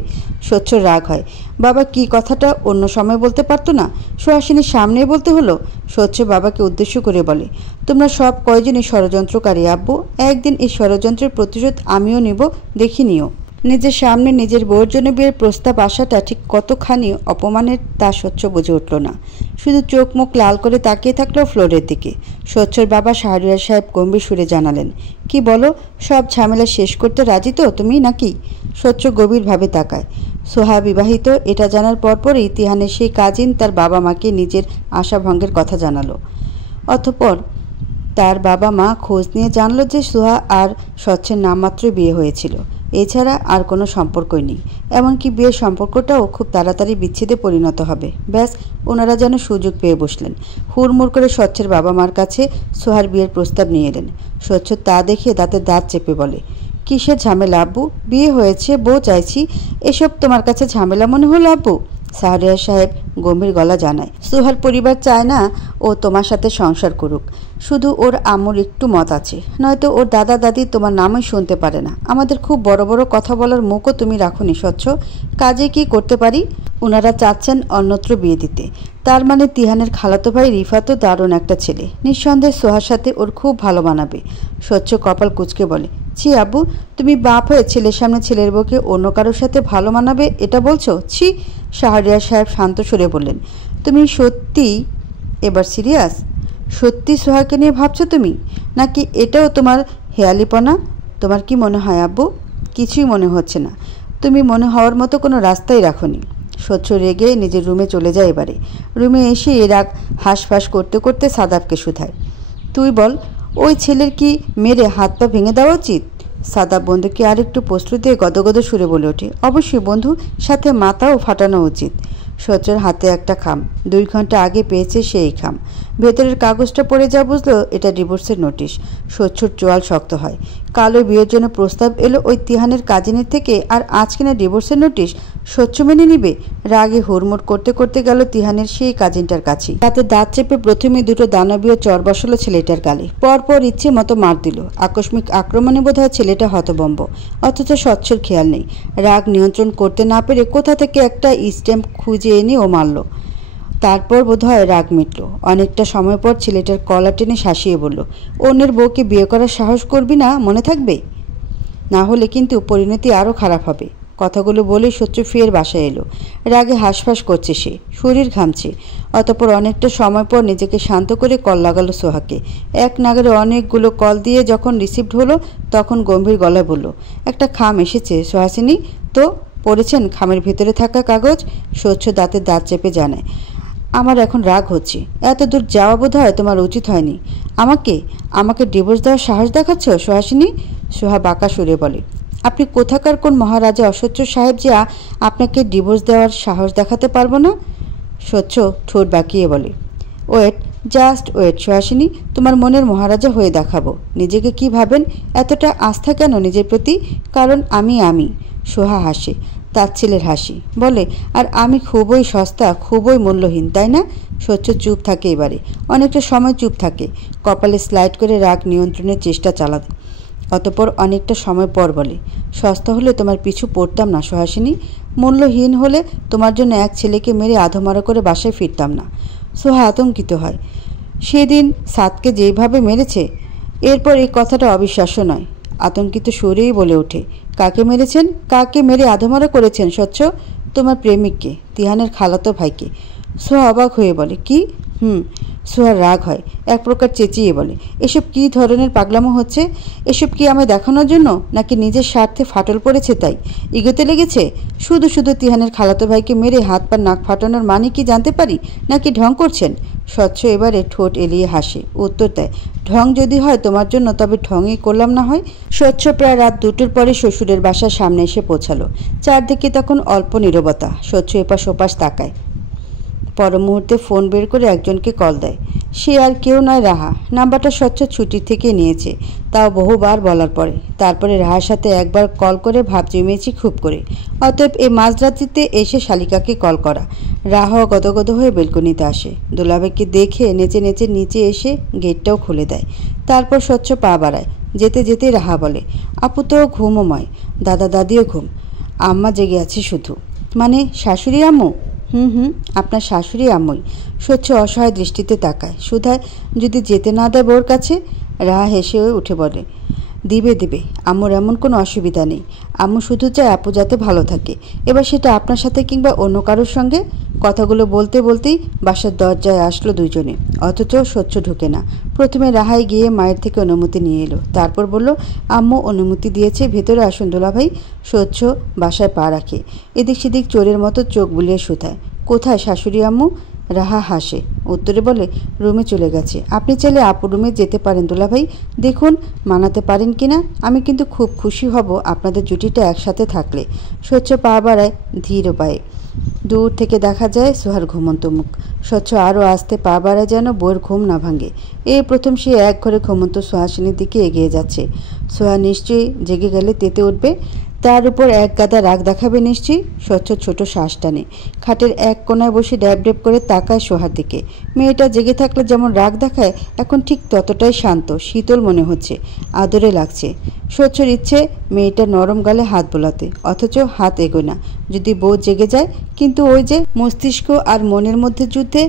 স্বচ্ছ রাগ হয়, বাবা কি কথাটা অন্য সময় বলতে পারতো না? সুহাসিনীর সামনেই বলতে হলো। স্বচ্ছ বাবাকে উদ্দেশ্য করে বলে, তোমরা সব কয়জনই ষড়যন্ত্রকারী আব্বু। একদিন এই ষড়যন্ত্রের প্রতিশোধ আমিও নিব, দেখি নিও। নিজের সামনে নিজের বউর জন্য বিয়ের প্রস্তাব আসাটা ঠিক কতখানি অপমানের তা স্বচ্ছ বুঝে উঠল না। শুধু চোখ মুখ লাল করে তাকিয়ে থাকলো ফ্লোরের দিকে। স্বচ্ছর বাবা শাহরিয়ার সাহেব গম্ভীর সুরে জানালেন, কি বলো, সব ঝামেলা শেষ করতে রাজি তো তুমি নাকি? স্বচ্ছ গভীরভাবে তাকায়। সোহা বিবাহিত এটা জানার পরপরই তিহানের সেই কাজিন তার বাবা মাকে নিজের আশাভঙ্গের কথা জানালো। অতঃপর তার বাবা মা খোঁজ নিয়ে জানলো যে সোহা আর স্বচ্ছের নামমাত্রই বিয়ে হয়েছিল, এছাড়া আর কোনো সম্পর্কই নেই। এমনকি বিয়ের সম্পর্কটাও খুব তাড়াতাড়ি বিচ্ছেদে পরিণত হবে। ব্যাস, ওনারা যেন সুযোগ পেয়ে বসলেন। হুড়মুড় করে স্বচ্ছের বাবা মার কাছে সোহার বিয়ের প্রস্তাব নিয়ে এলেন। স্বচ্ছ তা দেখে দাঁতে দাঁত চেপে বলে, কিসের ঝামেলা আব্বু? বিয়ে হয়েছে, বউ চাইছি, এসব তোমার কাছে ঝামেলা মনে হলো আব্বু? শাহরিয়ার সাহেব গম্ভীর গলা জানায়, সোহার পরিবার চায় না ও তোমার সাথে সংসার করুক, শুধু ওর আম্মুর একটু মত আছে, নয়তো ওর দাদা দাদি তোমার নামই শুনতে পারে না। আমাদের খুব বড় বড় কথা বলার মুখও তুমি রাখুনি স্বচ্ছ, কাজে কি করতে পারি? ওনারা চাচ্ছেন অন্যত্র বিয়ে দিতে। তার মানে তিহানের খালাতো ভাই রিফাতও দারুণ একটা ছেলে, নিঃসন্দেহে সোহার সাথে ওর খুব ভালো মানাবে। স্বচ্ছ কপাল কুঁচকে বলে, ছি আব্বু, তুমি বাপ হয়ে ছেলের সামনে ছেলের বউকে অন্য কারোর সাথে ভালো মানাবে এটা বলছো? ছি। শাহরিয়ার সাহেব শান্ত সুরে বললেন, তুমি সত্যি এবার সিরিয়াস? সত্যি সোহাকে নিয়ে ভাবছো তুমি, নাকি এটাও তোমার হেয়ালিপনা? তোমার কি মনে হয় আব্বু? কিছুই মনে হচ্ছে না। তুমি মনে হওয়ার মতো কোনো রাস্তাই রাখোনি। স্বচ্ছ রেগে নিজের রুমে চলে যায়। এবারে রুমে এসে রাগ হাঁসফাঁস করতে করতে সাদাবকে শুধায়, তুই বল, ওই ছেলের কি মেরে হাত পা ভেঙে দেওয়া উচিত? সাদাব বন্ধুকে আর একটু প্রশ্রয় দিয়ে গদগদ সুরে বলে ওঠে, অবশ্যই বন্ধু, সাথে মাথাও ফাটানো উচিত। স্বচ্ছর হাতে একটা খাম, 2 ঘন্টা আগে পেয়েছে সেই খাম। ভেতরের কাগজটা পড়ে যা বুঝলো এটা ডিভোর্সের নোটিশ। স্বচ্ছর চোয়াল শক্ত হয়। কালো বিয়ের জন্য প্রস্তাব এলো ওই তিহানের কাজিনের থেকে, আর আজ কিনা ডিভোর্সের নোটিশ। স্বচ্ছ মেনে নিবে? রাগে হুড়মুড় করতে করতে গেল তিহানের সেই কাজিনটার কাছে। তাতে দাঁত চেপে প্রথমে 2টো দানবীয় চর বসালো ছেলেটার গালে, পরপর ইচ্ছে মতো মার দিল। আকস্মিক আক্রমণে বোধহয় ছেলেটা হতবম্ব, অথচ স্বচ্ছর খেয়াল নেই। রাগ নিয়ন্ত্রণ করতে না পেরে কোথা থেকে একটা স্ট্যাম্প খুঁজে এনে ও মারল। তারপর বোধহয় রাগ মিটল। অনেকটা সময় পর ছেলেটার কলার টেনে শাসিয়ে বলল, অন্যের বউকে বিয়ে করার সাহস করবি না, মনে থাকবে? না হলে কিন্তু পরিণতি আরও খারাপ হবে। কথাগুলো বলে স্বচ্ছ ফের বাসায় এলো। রাগে হাঁসফাঁস করছে সে, শরীর ঘামছে। অতঃপর অনেকটা সময় পর নিজেকে শান্ত করে কল লাগালো সোহাকে। এক নাগারে অনেকগুলো কল দিয়ে যখন রিসিভড হলো তখন গম্ভীর গলায় বলল, একটা খাম এসেছে সোহাসিনী। তো পড়েছেন খামের ভেতরে থাকা কাগজ? স্বচ্ছ দাঁতের দাঁত চেপে জানায়, আমার এখন রাগ হচ্ছে। এত দূর যাওয়া বোধ হয় তোমার উচিত হয়নি। আমাকে ডিভোর্স দেওয়ার সাহস দেখাচ্ছ সোহাসিনী? সোহা বাঁকা সুরে বলে, আপনি কোথাকার কোন মহারাজা অসহ্য সাহেব যে আপনাকে ডিভোর্স দেওয়ার সাহস দেখাতে পারবো না? স্বচ্ছ ঠোঁট বাঁকিয়ে বলে, ওয়েট, জাস্ট ওয়েট সোহাসিনী, তোমার মনের মহারাজা হয়ে দেখাবো। নিজেকে কি ভাবেন? এতটা আস্থা কেন নিজের প্রতি? কারণ আমি। সোহা হাসে, তাচ্ছিলের হাসি, বলে, আর আমি খুবই সস্তা, খুবই মূল্যহীন, তাই না? স্বচ্ছ চুপ থাকে। এবারে অনেকটা সময় চুপ থাকে, কপালে স্লাইড করে রাগ নিয়ন্ত্রণের চেষ্টা চালাতে। অতঃপর অনেকটা সময় পর বলে, সস্তা হলে তোমার পিছু পড়তাম না সোহাসিনী। মূল্যহীন হলে তোমার জন্য এক ছেলেকে মেরে আধমরা করে বাসায় ফিরতাম না। সোহা আতঙ্কিত হয়। সেদিন সাদকে যেইভাবে মেরেছে, এরপর এই কথাটা অবিশ্বাস্য নয়। আতঙ্কিত সুরেই বলে ওঠে, কাকে মেরেছেন? কাকে মেরে আধমরা করেছেন স্বচ্ছ? তোমার প্রেমিককে, তিহানের খালাতো ভাইকে। সোহা অবাক হয়ে বলে, কি? সোহার রাগ হয়, এক প্রকার চেঁচিয়ে বলে, এসব কি ধরনের পাগলামো হচ্ছে? এসব কি আমায় দেখানোর জন্য, নাকি নিজের স্বার্থে ফাটল পড়েছে তাই ইগোতে লেগেছে? শুধু শুধু তিহানের খালাতো ভাইকে মেরে হাত পা নাক ফাটানোর মানে কি জানতে পারি, নাকি ঢং করছেন? স্বচ্ছ এবারে ঠোঁট এলিয়ে হাসে, উত্তর দেয়, ঢং যদি হয় তোমার জন্য, তবে ঢংই করলাম না হয়। স্বচ্ছ প্রায় রাত 2টোর পরে শ্বশুরের বাসার সামনে এসে পৌঁছালো। চারদিকে তখন অল্প নীরবতা। স্বচ্ছ এপাশ ওপাশ তাকায়। পর মুহূর্তে ফোন বের করে একজনকে কল দেয়। সে আর কেউ নয়, রাহা। নাম্বারটা স্বচ্ছ ছুটির থেকে নিয়েছে, তাও বহুবার বলার পরে। তারপরে রাহার সাথে একবার কল করে ভাব জমিয়েছি খুব করে। অতএব এই মাঝরাত্রিতে এসে শালিকাকে কল করা। রাহা গদগদ হয়ে বেলকনিতে আসে। দুলাভাইকে দেখে নেচে নেচে নিচে এসে গেটটাও খুলে দেয়। তারপর স্বচ্ছ পা বাড়ায়। যেতে যেতে রাহা বলে, আপু তো ঘুমোময়, দাদা দাদিও ঘুম, আম্মা জেগে আছে শুধু। মানে শাশুড়ি আম্মু? আপনার শাশুড়ি আম্মুই। স্বচ্ছ অসহায় দৃষ্টিতে তাকায়। সুধায় যদি যেতে না দেয় বোর কাছে? রাহা হেসে উঠে বলে, দিবে, আম্মুর এমন কোনো অসুবিধা নেই। আম্মু শুধু চায় আপু যাতে ভালো থাকে। এবার সেটা আপনার সাথে কিংবা অন্য কারোর সঙ্গে। কথাগুলো বলতে বলতেই বাসার দরজায় আসলো দুইজনে, অথচ স্বচ্ছ ঢুকে না। প্রথমে রাহাই গিয়ে মায়ের থেকে অনুমতি নিয়ে এলো, তারপর বলল, আম্মু অনুমতি দিয়েছে, ভেতরে আসুন দুলাভাই। স্বচ্ছ বাসায় পা রাখে। এদিক সেদিক চোরের মতো চোখ বুলিয়ে শুধায়, কোথায় শাশুড়ি আম্মু? রাহা হাসে, উত্তরে বলে, রুমে চলে গেছে। আপনি চাইলে আপু রুমে যেতে পারেন দুলাভাই, দেখুন মানাতে পারেন কিনা। আমি কিন্তু খুব খুশি হব আপনাদের জুটিটা একসাথে থাকলে। স্বচ্ছ পা বাড়ায় ধীর পায়ে। দূর থেকে দেখা যায় সোহার ঘুমন্ত মুখ। স্বচ্ছ আরও আস্তে পা বাড়ায় যেন বইয়ের ঘুম না ভাঙে। এই প্রথম সে এক ঘরে ঘুমন্ত সোহাসিনীর দিকে এগিয়ে যাচ্ছে। সোহা নিশ্চয়ই জেগে গেলে তেতে উঠবে, তার উপর এক গাদা রাগ দেখাবে নিশ্চয়ই। স্বচ্ছ ছোট শ্বাস টানে, খাটের এক কোনায় বসে ড্যাব ড্যাব করে তাকায় সোহার দিকে। মেয়েটা জেগে থাকলে যেমন রাগ দেখায়, এখন ঠিক ততটাই শান্ত, শীতল মনে হচ্ছে, আদরে লাগছে। স্বচ্ছর ইচ্ছে মেয়েটা নরম গালে হাত বোলাতে, অথচ হাত এগোয় না, যদি বউ জেগে যায়। কিন্তু ওই যে মস্তিষ্ক আর মনের মধ্যে যুদ্ধে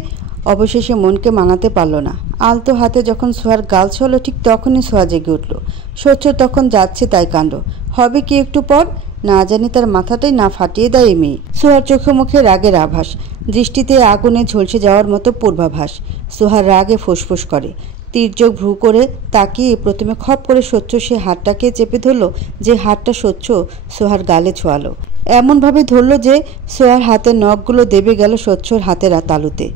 অবশেষে মনকে মানাতে পারল না। আলতো হাতে যখন সোহার গাল ছলো, ঠিক তখনই সোহা জেগে উঠল। স্বচ্ছ তখন যাচ্ছে তাই কাণ্ড। হবে কি একটু পর? না জানি তার মাথাটাই না ফাটিয়ে দেয় এই মেয়ে। সোহার চোখে মুখে রাগের আভাস, দৃষ্টিতে আগুনে ঝলসে যাওয়ার মতো পূর্বাভাস। সোহার রাগে ফুসফুস করে, তীর্যক ভ্রু করে তাকিয়ে প্রথমে খপ করে স্বচ্ছ সে হাতটাকে চেপে ধরল, যে হাতটা স্বচ্ছ সোহার গালে ছোঁয়ালো। এমনভাবে ধরল যে সোহার হাতের নখগুলো দেবে গেল স্বচ্ছর হাতের তালুতে।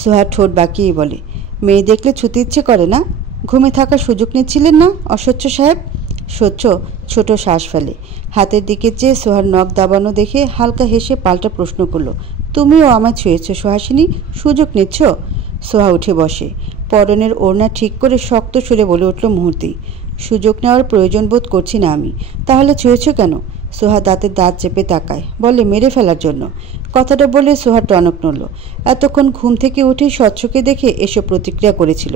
সোহার ঠোঁট বাঁকিয়ে বলে, মেয়ে দেখলে ছুতে ইচ্ছে করে না? ঘুমে থাকার সুযোগ নিচ্ছিলেন না অস্বচ্ছ সাহেব? স্বচ্ছ ছোট শ্বাস ফেলে, হাতের দিকে চেয়ে সোহার নখ দাবানো দেখে হালকা হেসে পাল্টা প্রশ্ন করল, তুমিও আমায় ছুঁয়েছ সুহাসিনী, সুযোগ নিচ্ছ? সোহা উঠে বসে, পরনের ওড়না ঠিক করে শক্ত সুরে বলে উঠল মুহূর্তেই, সুযোগ নেওয়ার প্রয়োজন বোধ করছি না আমি। তাহলে ছুঁয়েছ কেন? সোহা দাঁতের দাঁত চেপে তাকায়, বলে মেরে ফেলার জন্য। কথাটা বলে সোহা টনক নড়ল। এতক্ষণ ঘুম থেকে উঠেই স্বচ্ছকে দেখে এসব প্রতিক্রিয়া করেছিল,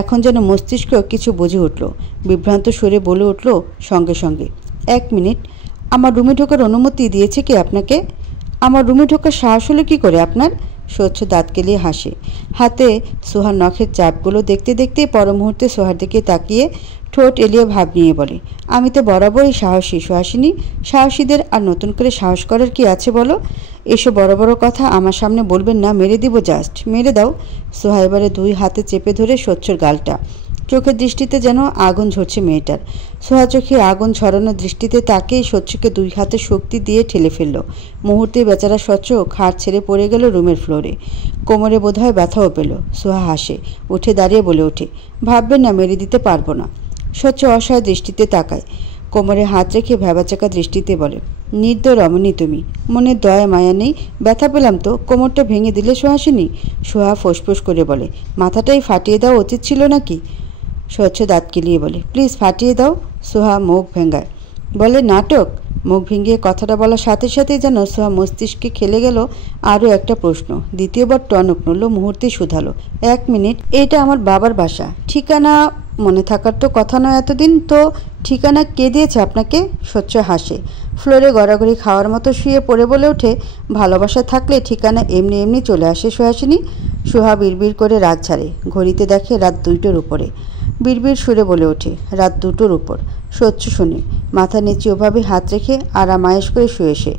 এখন যেন মস্তিষ্ক কিছু বুঝে উঠল। বিভ্রান্ত সুরে বলে উঠল সঙ্গে সঙ্গে, 1 মিনিট, আমার রুমে ঢোকার অনুমতি দিয়েছে কে আপনাকে? আমার রুমে ঢোকার সাহস হলো কি করে আপনার? স্বচ্ছ দাঁত কেলিয়ে হাসে, হাতে সোহার নখের চাপগুলো দেখতে দেখতে পর মুহূর্তে সোহার দিকে তাকিয়ে ঠোঁট এলিয়ে ভাব নিয়ে বলে, আমি তো বরাবরই সাহসী সুহাসিনী, সাহসীদের আর নতুন করে সাহস করার কি আছে বলো? এসব বড় বড় কথা আমার সামনে বলবেন না, মেরে দিব, জাস্ট মেরে দাও। সোহা এবারে 2 হাতে চেপে ধরে স্বচ্ছর গালটা, চোখের দৃষ্টিতে যেন আগুন ঝরছে মেয়েটার। সোহা চোখে আগুন ঝরানো দৃষ্টিতে তাকেই স্বচ্ছকে 2 হাতে শক্তি দিয়ে ঠেলে ফেলল। মুহূর্তে বেচারা স্বচ্ছ খাট ছেড়ে পড়ে গেল রুমের ফ্লোরে। কোমরে বোধহয় ব্যথাও পেল। সোহা হাসে, উঠে দাঁড়িয়ে বলে ওঠে, ভাববেন না মেরে দিতে পারবো না। স্বচ্ছ অসহায় দৃষ্টিতে তাকায়, কোমরে হাত রেখে ভ্যাবাচাকা দৃষ্টিতে বলে, নির্দয় রমণী তুমি, মনে দয়া মায়া নেই? ব্যথা পেলাম তো, কোমরটা ভেঙে দিলে সুহাসিনী? সোহা ফোঁসফোঁস করে বলে, মাথাটাই ফাটিয়ে দেওয়া উচিত ছিল নাকি? স্বচ্ছ দাঁত কেলিয়ে বলে, প্লিজ ফাটিয়ে দাও। সোহা মুখ ভেঙ্গায়, বলে, নাটক? মুখ ভেঙিয়ে কথাটা বলার সাথে সাথেই যেন সোহা মস্তিষ্কে খেলে গেল আরও একটা প্রশ্ন। দ্বিতীয়বার টনক নড়ল, মুহূর্তেই শুধালো, 1 মিনিট, এটা আমার বাবার বাসা, ঠিকানা মনে থাকার তো কথা নয় এতদিন, তো ঠিকানা কে দিয়েছে আপনাকে? স্বচ্ছ হাসে, ফ্লোরে গড়াগড়ি খাওয়ার মতো শুয়ে পড়ে বলে ওঠে, ভালোবাসা থাকলে ঠিকানা এমনি এমনি চলে আসে সুহাসিনী। সোহা বিড়বিড় করে রাত ছাড়ে, ঘড়িতে দেখে রাত 2টোর উপরে। বিড়বিড় সুরে বলে ওঠে, রাত 2টোর উপর। স্বচ্ছ শুনে মাথা নিচে ওভাবে হাত রেখে আরাম আয়েশ করে শুয়ে সে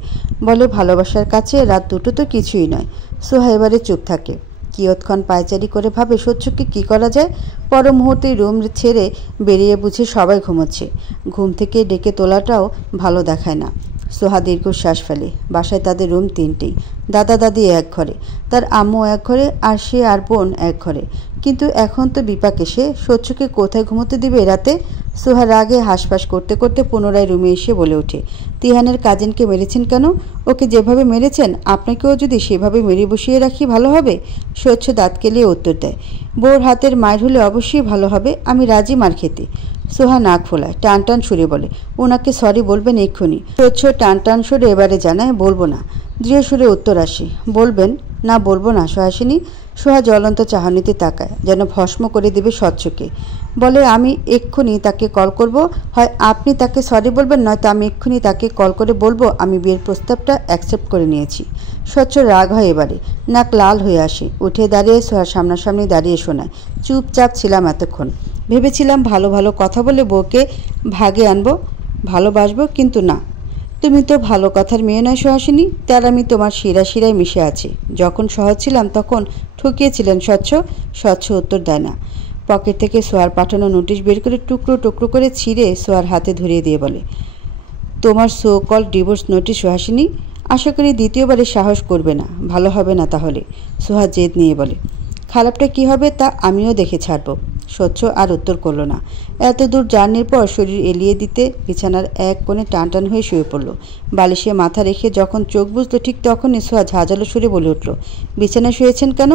বলে, ভালোবাসার কাছে রাত 2টো তো কিছুই নয়। সোহা এবারে চুপ থাকে, কিয়ৎক্ষণ পায়চারি করে ভাবে স্বচ্ছকে কী করা যায়। পর মুহূর্তেই রুম ছেড়ে বেরিয়ে বুঝে সবাই ঘুমোচ্ছে, ঘুম থেকে ডেকে তোলাটাও ভালো দেখায় না। সোহা দীর্ঘশ্বাস ফেলে। বাসায় তাদের রুম 3টেই, দাদা দাদি এক ঘরে, তার আম্মু এক ঘরে, আর সে আর বোন এক ঘরে। কিন্তু এখন তো বিপাক এসে স্বচ্ছকে কোথায় ঘুমোতে দিবে রাতে? সোহা রাগে হাঁসফাঁস করতে করতে পুনরায় রুমে এসে বলে ওঠে, তিহানের কাজিনকে মেরেছেন কেন? ওকে যেভাবে মেরেছেন আপনাকেও যদি সেভাবে মেরে বসিয়ে রাখি ভালো হবে? স্বচ্ছ দাঁত কেলিয়ে উত্তর দেয়, বউর হাতের মায়ের হলে অবশ্যই ভালো হবে, আমি রাজি মার খেতে। সোহা নাক ফোলায়, টান টান সুরে বলে, ওনাকে সরি বলবেন এক্ষুনি। স্বচ্ছ টান টান সুরে এবারে জানায়, বলবো না। দৃঢ় সুরে উত্তর আসে, বলবেন না? বলবো না সুহাসিনী। সোহা জ্বলন্ত চাহনিতে তাকায়, যেন ভস্ম করে দেবে স্বচ্ছকে। বলে, আমি এক্ষুনি তাকে কল করব, হয় আপনি তাকে সরি বলবেন, নয়তো আমি এক্ষুনি তাকে কল করে বলবো আমি বিয়ের প্রস্তাবটা অ্যাকসেপ্ট করে নিয়েছি। স্বচ্ছ রাগ হয় এবারে, নাক লাল হয়ে আসে, উঠে দাঁড়িয়ে সোহার সামনাসামনি দাঁড়িয়ে শোনায়, চুপচাপ ছিলাম এতক্ষণ, ভেবেছিলাম ভালো ভালো কথা বলে বউকে ভাগে আনবো, ভালোবাসবো, কিন্তু না, তুমি তো ভালো কথার মেয়ে নয় সুহাসিনী, তার আমি তোমার শিরা শিরায় মিশে আছি। যখন সহজ ছিলাম তখন ঠকিয়েছিলেন স্বচ্ছ। স্বচ্ছ উত্তর দেয় না, পকেট থেকে সোয়ার পাঠানো নোটিশ বের করে টুকরো টুকরো করে ছিঁড়ে সোয়ার হাতে ধরিয়ে দিয়ে বলে, তোমার so called divorce notice Suhasini, আশা করি দ্বিতীয়বারে সাহস করবে না, ভালো হবে না তাহলে। সোহা জেদ নিয়ে বলে, খারাপটা কি হবে তা আমিও দেখে ছাড়ব। স্বচ্ছ আর উত্তর করল না। এত দূর জার্নির পর শরীর এলিয়ে দিতে বিছানার এক কোণে টান টান হয়ে শুয়ে পড়ল। বালিশে মাথা রেখে যখন চোখ বুঝল ঠিক তখনই সোহা ঝাঁঝালো সুরে বলে উঠল, বিছানায় শুয়েছেন কেন?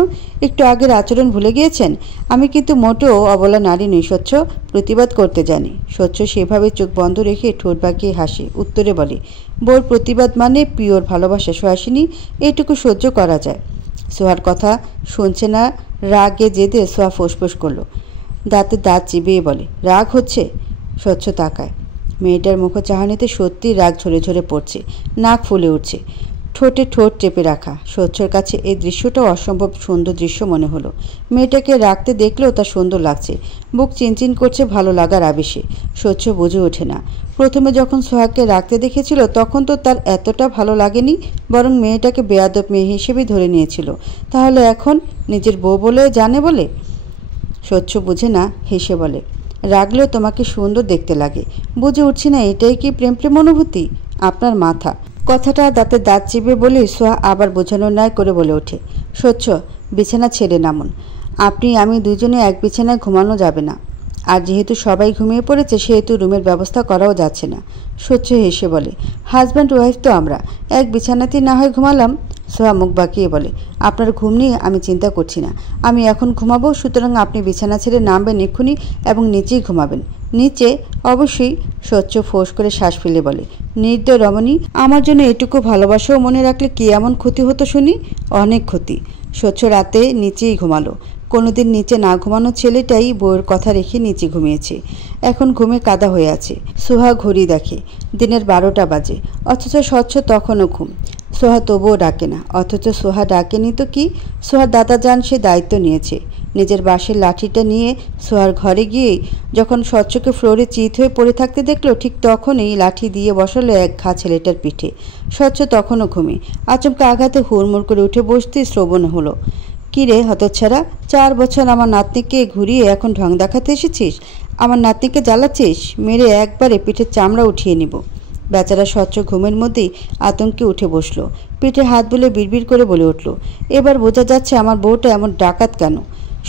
একটু আগের আচরণ ভুলে গিয়েছেন? আমি কিন্তু মোটেও অবলা নারী নই স্বচ্ছ, প্রতিবাদ করতে জানি। স্বচ্ছ সেভাবে চোখ বন্ধ রেখে ঠোঁট বাঁকিয়ে হাসে, উত্তরে বলে, বোর প্রতিবাদ মানে পিওর ভালোবাসা সুহাসিনী, এইটুকু সহ্য করা যায়। সোহার কথা শুনছে না, রাগে জেদে সোহা ফোঁসফোঁস করল, দাঁতে দাঁত চিবিয়ে বলে, রাগ হচ্ছে? স্বচ্ছ তাকায়, মেয়েটার মুখ চাহনিতে সত্যি রাগ ঝরে ঝরে পড়ছে, নাক ফুলে উঠছে, ঠোঁটে ঠোঁট চেপে রাখা। স্বচ্ছর কাছে এই দৃশ্যটাও অসম্ভব সুন্দর দৃশ্য মনে হলো। মেয়েটাকে রাখতে দেখলেও তার সুন্দর লাগছে, বুক চিনচিন করছে ভালো লাগার আবেশে। স্বচ্ছ বুঝে ওঠে না, প্রথমে যখন সোহাগকে রাখতে দেখেছিল তখন তো তার এতটা ভালো লাগেনি, বরং মেয়েটাকে বেয়াদব মেয়ে হিসেবেই ধরে নিয়েছিল। তাহলে এখন নিজের বউ বলে জানে বলে? স্বচ্ছ বুঝে না, হেসে বলে, রাগলেও তোমাকে সুন্দর দেখতে লাগে। বুঝে উঠছি না এটাই কি প্রেম প্রেম অনুভূতি? আপনার মাথা। কথাটা দাঁতে দাঁত চিপে বলে সোহা আবার বোঝানোর ন্যায় করে বলে ওঠে, স্বচ্ছ বিছানা ছেড়ে নামুন। আপনি আমি দুজনে এক বিছানায় ঘুমানো যাবে না, আর যেহেতু সবাই ঘুমিয়ে পড়েছে সেহেতু রুমের ব্যবস্থা করাও যাচ্ছে না। স্বচ্ছ হেসে বলে, হাজব্যান্ড ওয়াইফ তো আমরা, এক বিছানাতেই না হয় ঘুমালাম। সোহা মুখ বাঁকিয়ে বলে, আপনার ঘুম নিয়ে আমি চিন্তা করছি না, আমি এখন ঘুমাবো, সুতরাং আপনি বিছানা ছেড়ে নামবেন এক্ষুনি এবং নিচেই ঘুমাবেন। নিচে? অবশ্যই। স্বচ্ছ ফোঁস করে শ্বাস ফেলে বলে, নির্দয় রমণী, আমার জন্য এটুকু ভালোবাসাও মনে রাখলে কি এমন ক্ষতি হতো শুনি? অনেক ক্ষতি। স্বচ্ছ রাতে নিচেই ঘুমালো। কোনোদিন নিচে না ঘুমানো ছেলেটাই বউয়ের কথা রেখে নিচে ঘুমিয়েছে, এখন ঘুমে কাদা হয়ে আছে। সোহা ঘড়ি দেখে, দিনের 12টা বাজে, অথচ স্বচ্ছ তখনও ঘুম। সোহা তবুও ডাকে না, অথচ সোহা ডাকেনি তো কি, সোহার দাদা যান সে দায়িত্ব নিয়েছে। নিজের বাঁশের লাঠিটা নিয়ে সোহার ঘরে গিয়েই যখন স্বচ্ছকে ফ্লোরে চিত হয়ে পড়ে থাকতে দেখলো, ঠিক তখনই লাঠি দিয়ে বসালো এক ঘা ছেলেটার পিঠে। স্বচ্ছ তখনও ঘুমে, আচমকা আঘাতে হুড়মুড় করে উঠে বসতে শ্রবণ হলো। কিরে হতচ্ছাড়া, 4 বছর আমার নাতনিকে ঘুরিয়ে এখন ঢং দেখাতে এসেছিস? আমার নাতনিকে জ্বালাচ্ছিস? মেরে একবারে পিঠের চামড়া উঠিয়ে নিব। বেচারা স্বচ্ছ ঘুমের মধ্যেই আতঙ্কে উঠে বসলো, পিঠে হাত বুলে বিড়বিড় করে বলে উঠল, এবার বোঝা যাচ্ছে আমার বউটা এমন ডাকাত কেন।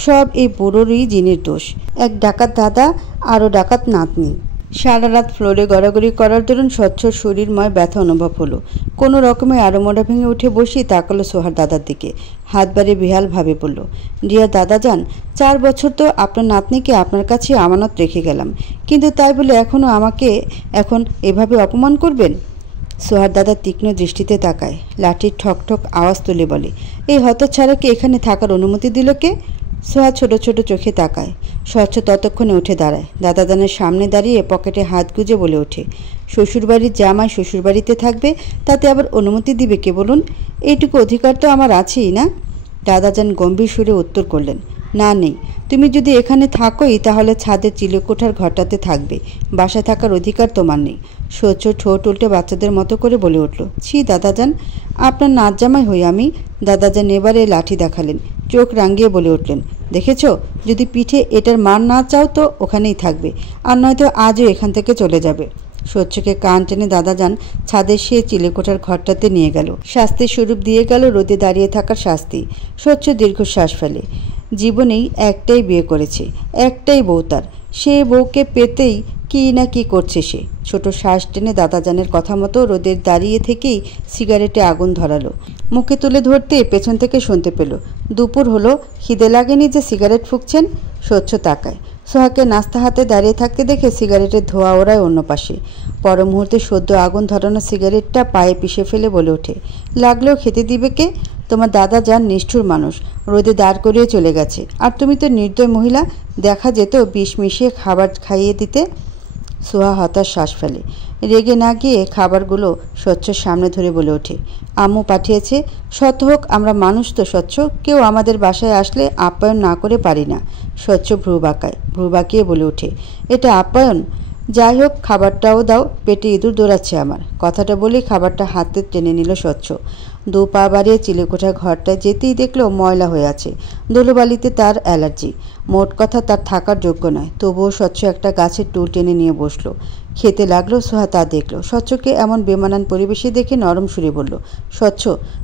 সব এই বুড়োরই জিনের দোষ। এক ডাকাত দাদা, আরও ডাকাত নাতনি। সারা রাত ফ্লোরে গড়াগড়ি করার দরুন স্বচ্ছর শরীরময় ব্যথা অনুভব হলো। কোনো রকমে আড়মোড়া ভেঙে উঠে বসেই তাকালো সোহার দাদার দিকে, হাত বাড়ে বেহাল ভাবে বলল, রিয়া দাদা যান, 4 বছর তো আপনার নাতনিকে আপনার কাছে আমানত রেখে গেলাম, কিন্তু তাই বলে এখনও আমাকে এখন এভাবে অপমান করবেন? সোহার দাদা তীক্ষ্ণ দৃষ্টিতে তাকায়, লাঠির ঠক ঠক আওয়াজ তুলে বলে, এই হতচ্ছাড়াকে এখানে থাকার অনুমতি দিল কে? সোহা ছোট ছোট চোখে তাকায়। স্বচ্ছ ততক্ষণে উঠে দাঁড়ায়, দাদাজানের সামনে দাঁড়িয়ে পকেটে হাত গুজে বলে ওঠে, শ্বশুরবাড়ির জামাই শ্বশুরবাড়িতে থাকবে, তাতে আবার অনুমতি দিবে কে বলুন? এইটুকু অধিকার তো আমার আছেই না? দাদাজান গম্ভীর সুরে উত্তর করলেন, না নেই। তুমি যদি এখানে থাকোই তাহলে ছাদের চিলেকোঠার ঘরটাতে থাকবে, বাসায় থাকার অধিকার তোমার নেই। স্বচ্ছ ঠোঁট উল্টে বাচ্চাদের মতো করে বলে উঠল, ছি দাদাজান, আপনার নাচ জামাই হই আমি? দাদাজান এবারে লাঠি দেখালেন, চোখ রাঙিয়ে বলে উঠলেন, দেখেছ, যদি পিঠে এটার মার না চাও তো ওখানেই থাকবে, আর নয়তো আজও এখান থেকে চলে যাবে। স্বচ্ছকে কান টেনে দাদাজান ছাদের সে চিলেকোঠার ঘরটাতে নিয়ে গেল। শাস্তির স্বরূপ দিয়ে গেল রোদে দাঁড়িয়ে থাকার শাস্তি। স্বচ্ছ দীর্ঘশ্বাস ফেলে। জীবনেই একটাই বিয়ে করেছে, একটাই বউ তার, সে বউকে পেতেই কি না কি করছে সে। ছোট শ্বাস টেনে দাদাজানের কথা মতো রোদের দাঁড়িয়ে থেকেই সিগারেটে আগুন ধরালো। মুখে তুলে ধরতে পেছন থেকে শুনতে পেল, দুপুর হলো, খিদে লাগেনি যে সিগারেট ফুঁকছেন? স্বচ্ছ তাকায়, সোহাকে নাস্তা হাতে দাঁড়িয়ে থাকতে দেখে সিগারেটের ধোঁয়া ওড়ায় অন্য পাশে। পর মুহূর্তে সদ্য আগুন ধরানো সিগারেটটা পায়ে পিষে ফেলে বলে ওঠে, লাগলেও খেতে দিবে কে? তোমার দাদা যান নিষ্ঠুর মানুষ, রোদে দাঁড় করিয়ে চলে গেছে, আর তুমি তো নির্দয় মহিলা, দেখা যেত বিষ মিশিয়ে খাবার খাইয়ে দিতে। সোহা হতাশ শ্বাস ফেলে, রেগে না গিয়ে খাবারগুলো স্বচ্ছর সামনে ধরে বলে ওঠে, আম্মু পাঠিয়েছে, শত হোক আমরা মানুষ তো স্বচ্ছ, কেউ আমাদের বাসায় আসলে আপ্যায়ন না করে পারি না। স্বচ্ছ ভ্রু বাঁকায়, ভ্রু বাঁকিয়ে বলে ওঠে, এটা আপ্যায়ন? যাই হোক খাবারটাও দাও, পেটে ইঁদুর দৌড়াচ্ছে আমার। কথাটা বলেই খাবারটা হাতে টেনে নিল স্বচ্ছ। 2 পা বাড়িয়ে চিলেকোঠার ঘরটায় যেতেই দেখলো ময়লা হয়ে আছে, ধুলোবালিতে তার অ্যালার্জি, মোট কথা তার থাকার যোগ্য নয়। তবুও স্বচ্ছ একটা গাছের টুল টেনে নিয়ে বসলো, খেতে লাগলো। সোহা তা দেখলো, স্বচ্ছকে এমন বেমানান পরিবেশে দেখে নরম সুরে বলল, স্বচ্ছ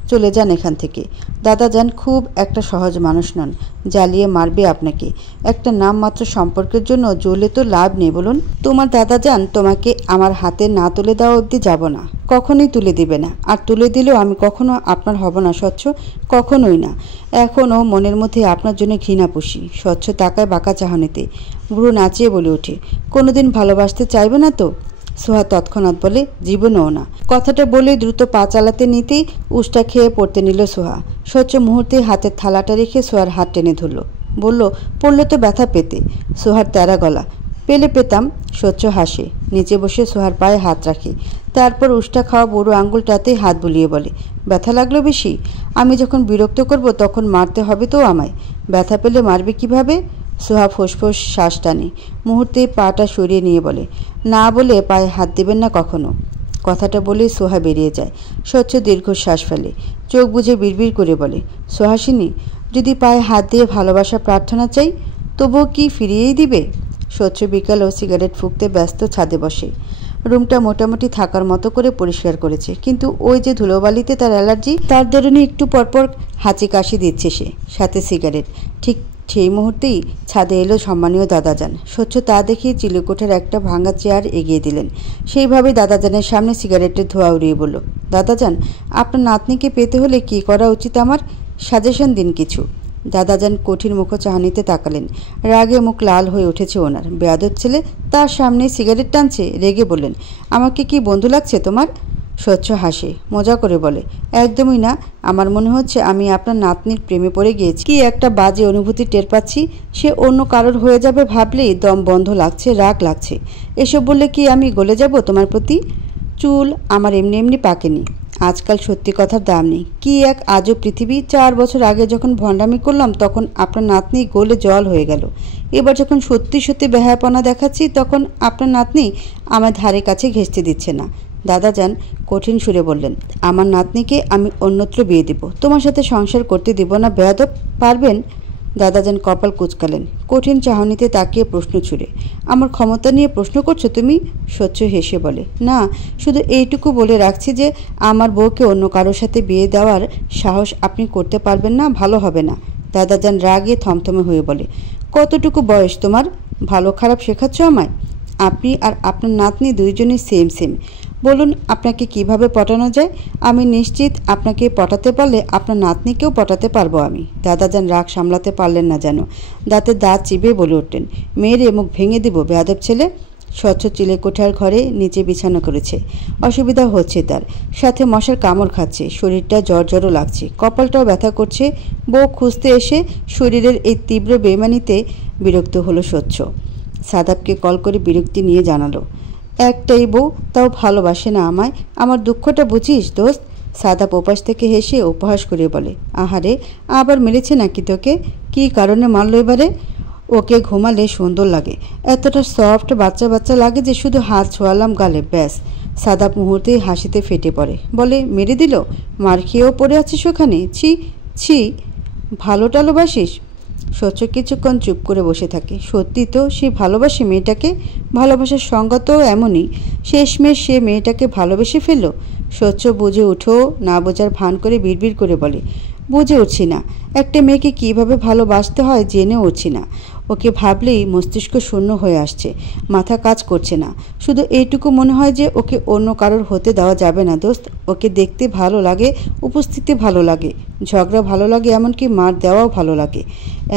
চলে যান এখান থেকে। দাদা যান খুব একটা সহজ মানুষ নন, জ্বালিয়ে মারবে আপনাকে। একটা নামমাত্র সম্পর্কের জন্য জ্বলে তো লাভ নেই বলুন। তোমার দাদা যান তোমাকে আমার হাতে না তুলে দেওয়া অবধি যাব না, কখনোই তুলে দিবে না, আর তুলে দিলেও আমি কখনো আপনার হব না স্বচ্ছ, কখনোই না। এখনও মনের মধ্যে আপনার জন্য ঘৃণা পুষি। স্বচ্ছ তাকায় বাঁকা চাহনিতে, ভ্রু নাচিয়ে বলে ওঠে, কোনোদিন ভালোবাসতে চাইবে না তো? সোহা তৎক্ষণাৎ বলে, জীবনেও না। কথাটা বলে দ্রুত পা চালাতে নিতেই উষ্টা খেয়ে পড়তে নিল সোহা। স্বচ্ছ মুহূর্তে হাতের থালাটা রেখে সোহার হাত টেনে ধরল, বলল, পড়লে তো ব্যথা পেতে। সোহার তেরা গলা, পেলে পেতাম। স্বচ্ছ হাসে, নিচে বসে সোহার পায়ে হাত রাখে, তারপর উষ্টা খাওয়া বুড়ো আঙুলটাতে হাত বুলিয়ে বলে, ব্যথা লাগলো বেশি? আমি যখন বিরক্ত করব তখন মারতে হবে তো আমায়। ব্যথা পেলে মারবে কিভাবে? সোহা ফোঁস শ্বাস টানে, মুহূর্তে পাটা সরিয়ে নিয়ে বলে, না বলে পায়ে হাত দেবেন না কখনো। কথাটা বলেই সোহা বেরিয়ে যায়। স্বচ্ছ দীর্ঘশ্বাস ফেলে, চোখ বুজে বিড়বিড় করে বলে, সোহাসিনী, যদি পায়ে হাত দিয়ে ভালোবাসা প্রার্থনা চাই তবুও কি ফিরিয়েই দিবে? স্বচ্ছ বিকালেও সিগারেট ফুঁকতে ব্যস্ত ছাদে বসে। রুমটা মোটামুটি থাকার মতো করে পরিষ্কার করেছে, কিন্তু ওই যে ধুলোবালিতে তার অ্যালার্জি, তার দরুন একটু পরপর হাঁচি কাশি দিচ্ছে সে, সাথে সিগারেট। ঠিক সেই মুহূর্তেই ছাদে এলো সম্মানীয় দাদাজান। স্বচ্ছ তা দেখিয়ে চিলেকোঠার একটা ভাঙা চেয়ার এগিয়ে দিলেন। সেইভাবে দাদাজানের সামনে সিগারেটের ধোঁয়া উড়িয়ে বলল, দাদাজান, আপনার নাতনিকে পেতে হলে কি করা উচিত আমার? সাজেশন দিন কিছু। দাদাজান কঠিন মুখচাহনিতে তাকালেন। রাগে মুখ লাল হয়ে উঠেছে ওনার। বেয়াদব ছেলে তার সামনে সিগারেট টানছে। রেগে বললেন, আমাকে কি বন্ধু লাগছে তোমার? স্বচ্ছ হাসে, মজা করে বলে, একদমই না। আমার মনে হচ্ছে আমি আপনার নাতনির প্রেমে পড়ে গিয়েছি। কি একটা বাজে অনুভূতি টের পাচ্ছি। সে অন্য কারোর হয়ে যাবে ভাবলেই দম বন্ধ লাগছে, রাগ লাগছে। এসব বললে কি আমি গলে যাব তোমার প্রতি? চুল আমার এমনি এমনি পাকেনি। আজকাল সত্যি কথার দাম নেই। কি এক আজব পৃথিবী। 4 বছর আগে যখন ভণ্ডামি করলাম তখন আপনার নাতনি গলে জল হয়ে গেল। এবার যখন সত্যি সত্যি বেহায়াপনা দেখাচ্ছি তখন আপনার নাতনি আমার ধারে কাছে ঘেঁষতে দিচ্ছে না। দাদাজান কঠিন সুরে বললেন, আমার নাতনিকে আমি অন্যত্র বিয়ে দেব, তোমার সাথে সংসার করতে দেব না। বেয়াদব, পারবেন? দাদাজান কপাল কুঁচকালেন, কঠিন চাহনিতে তাকিয়ে প্রশ্ন ছুড়ে, আমার ক্ষমতা নিয়ে প্রশ্ন করছো তুমি? স্বচ্ছ হেসে বলে, না, শুধু এইটুকু বলে রাখছি যে আমার বউকে অন্য কারোর সাথে বিয়ে দেওয়ার সাহস আপনি করতে পারবেন না, ভালো হবে না। দাদাজান রাগে থমথমে হয়ে বলে, কতটুকু বয়স তোমার? ভালো খারাপ শেখাচ্ছ আমায়? আপনি আর আপনার নাতনি দুইজনই সেম। বলুন আপনাকে কিভাবে পটানো যায়? আমি নিশ্চিত আপনাকে পটাতে পারলে আপনার নাতনিকেও পটাতে পারবো আমি। দাদাজান রাগ সামলাতে পারলেন না যেন। দাঁতে দাঁত চিবিয়ে বলে উঠলেন, মেয়েরে মুখ ভেঙে দিব বেয়াদব ছেলে। স্বচ্ছ চিলেকোঠার ঘরে নিচে বিছানা করেছে। অসুবিধা হচ্ছে তার, সাথে মশার কামড় খাচ্ছে, শরীরটা জ্বরও লাগছে, কপালটাও ব্যথা করছে। বউ খুঁজতে এসে শরীরের এই তীব্র বেমানিতে বিরক্ত হলো স্বচ্ছ। সাদাবকে কল করে বিরক্তি নিয়ে জানালো, একটাই বউ, তাও ভালোবাসে না আমায়। আমার দুঃখটা বুঝিস দোস্ত? সাদাব ওপাশ থেকে হেসে উপহাস করে বলে, আহারে, আবার মেরেছে নাকি তোকে? কী কারণে মারল এবারে? ওকে ঘুমালে সুন্দর লাগে, এতটা সফট বাচ্চা লাগে যে শুধু হাত ছোঁয়ালাম গালে, ব্যাস। সাদাব মুহূর্তেই হাসিতে ফেটে পড়ে, বলে, মেরে দিল? মার খেয়েও পড়ে আছিস ওখানে? ছি, ভালো টালোবাসিস? স্বচ্ছ কিছুক্ষণ চুপ করে বসে থাকে। সত্যি তো সে ভালোবাসে মেয়েটাকে। ভালোবাসার সংজ্ঞা তো এমনই। শেষমেশ সে মেয়েটাকে ভালোবেসে ফেলল। স্বচ্ছ বুঝে উঠো না বোঝার ভান করে বিড়বিড় করে বলে, বুঝে উঠছি না, একটা মেয়েকে কিভাবে ভালোবাসতে হয় জেনে উঠছি না। ওকে ভাবলেই মস্তিষ্ক শূন্য হয়ে আসছে, মাথা কাজ করছে না। শুধু এইটুকু মনে হয় যে ওকে অন্য কারোর হতে দেওয়া যাবে না দোস্ত। ওকে দেখতে ভালো লাগে, উপস্থিতি ভালো লাগে, ঝগড়া ভালো লাগে, এমনকি মার দেওয়াও ভালো লাগে,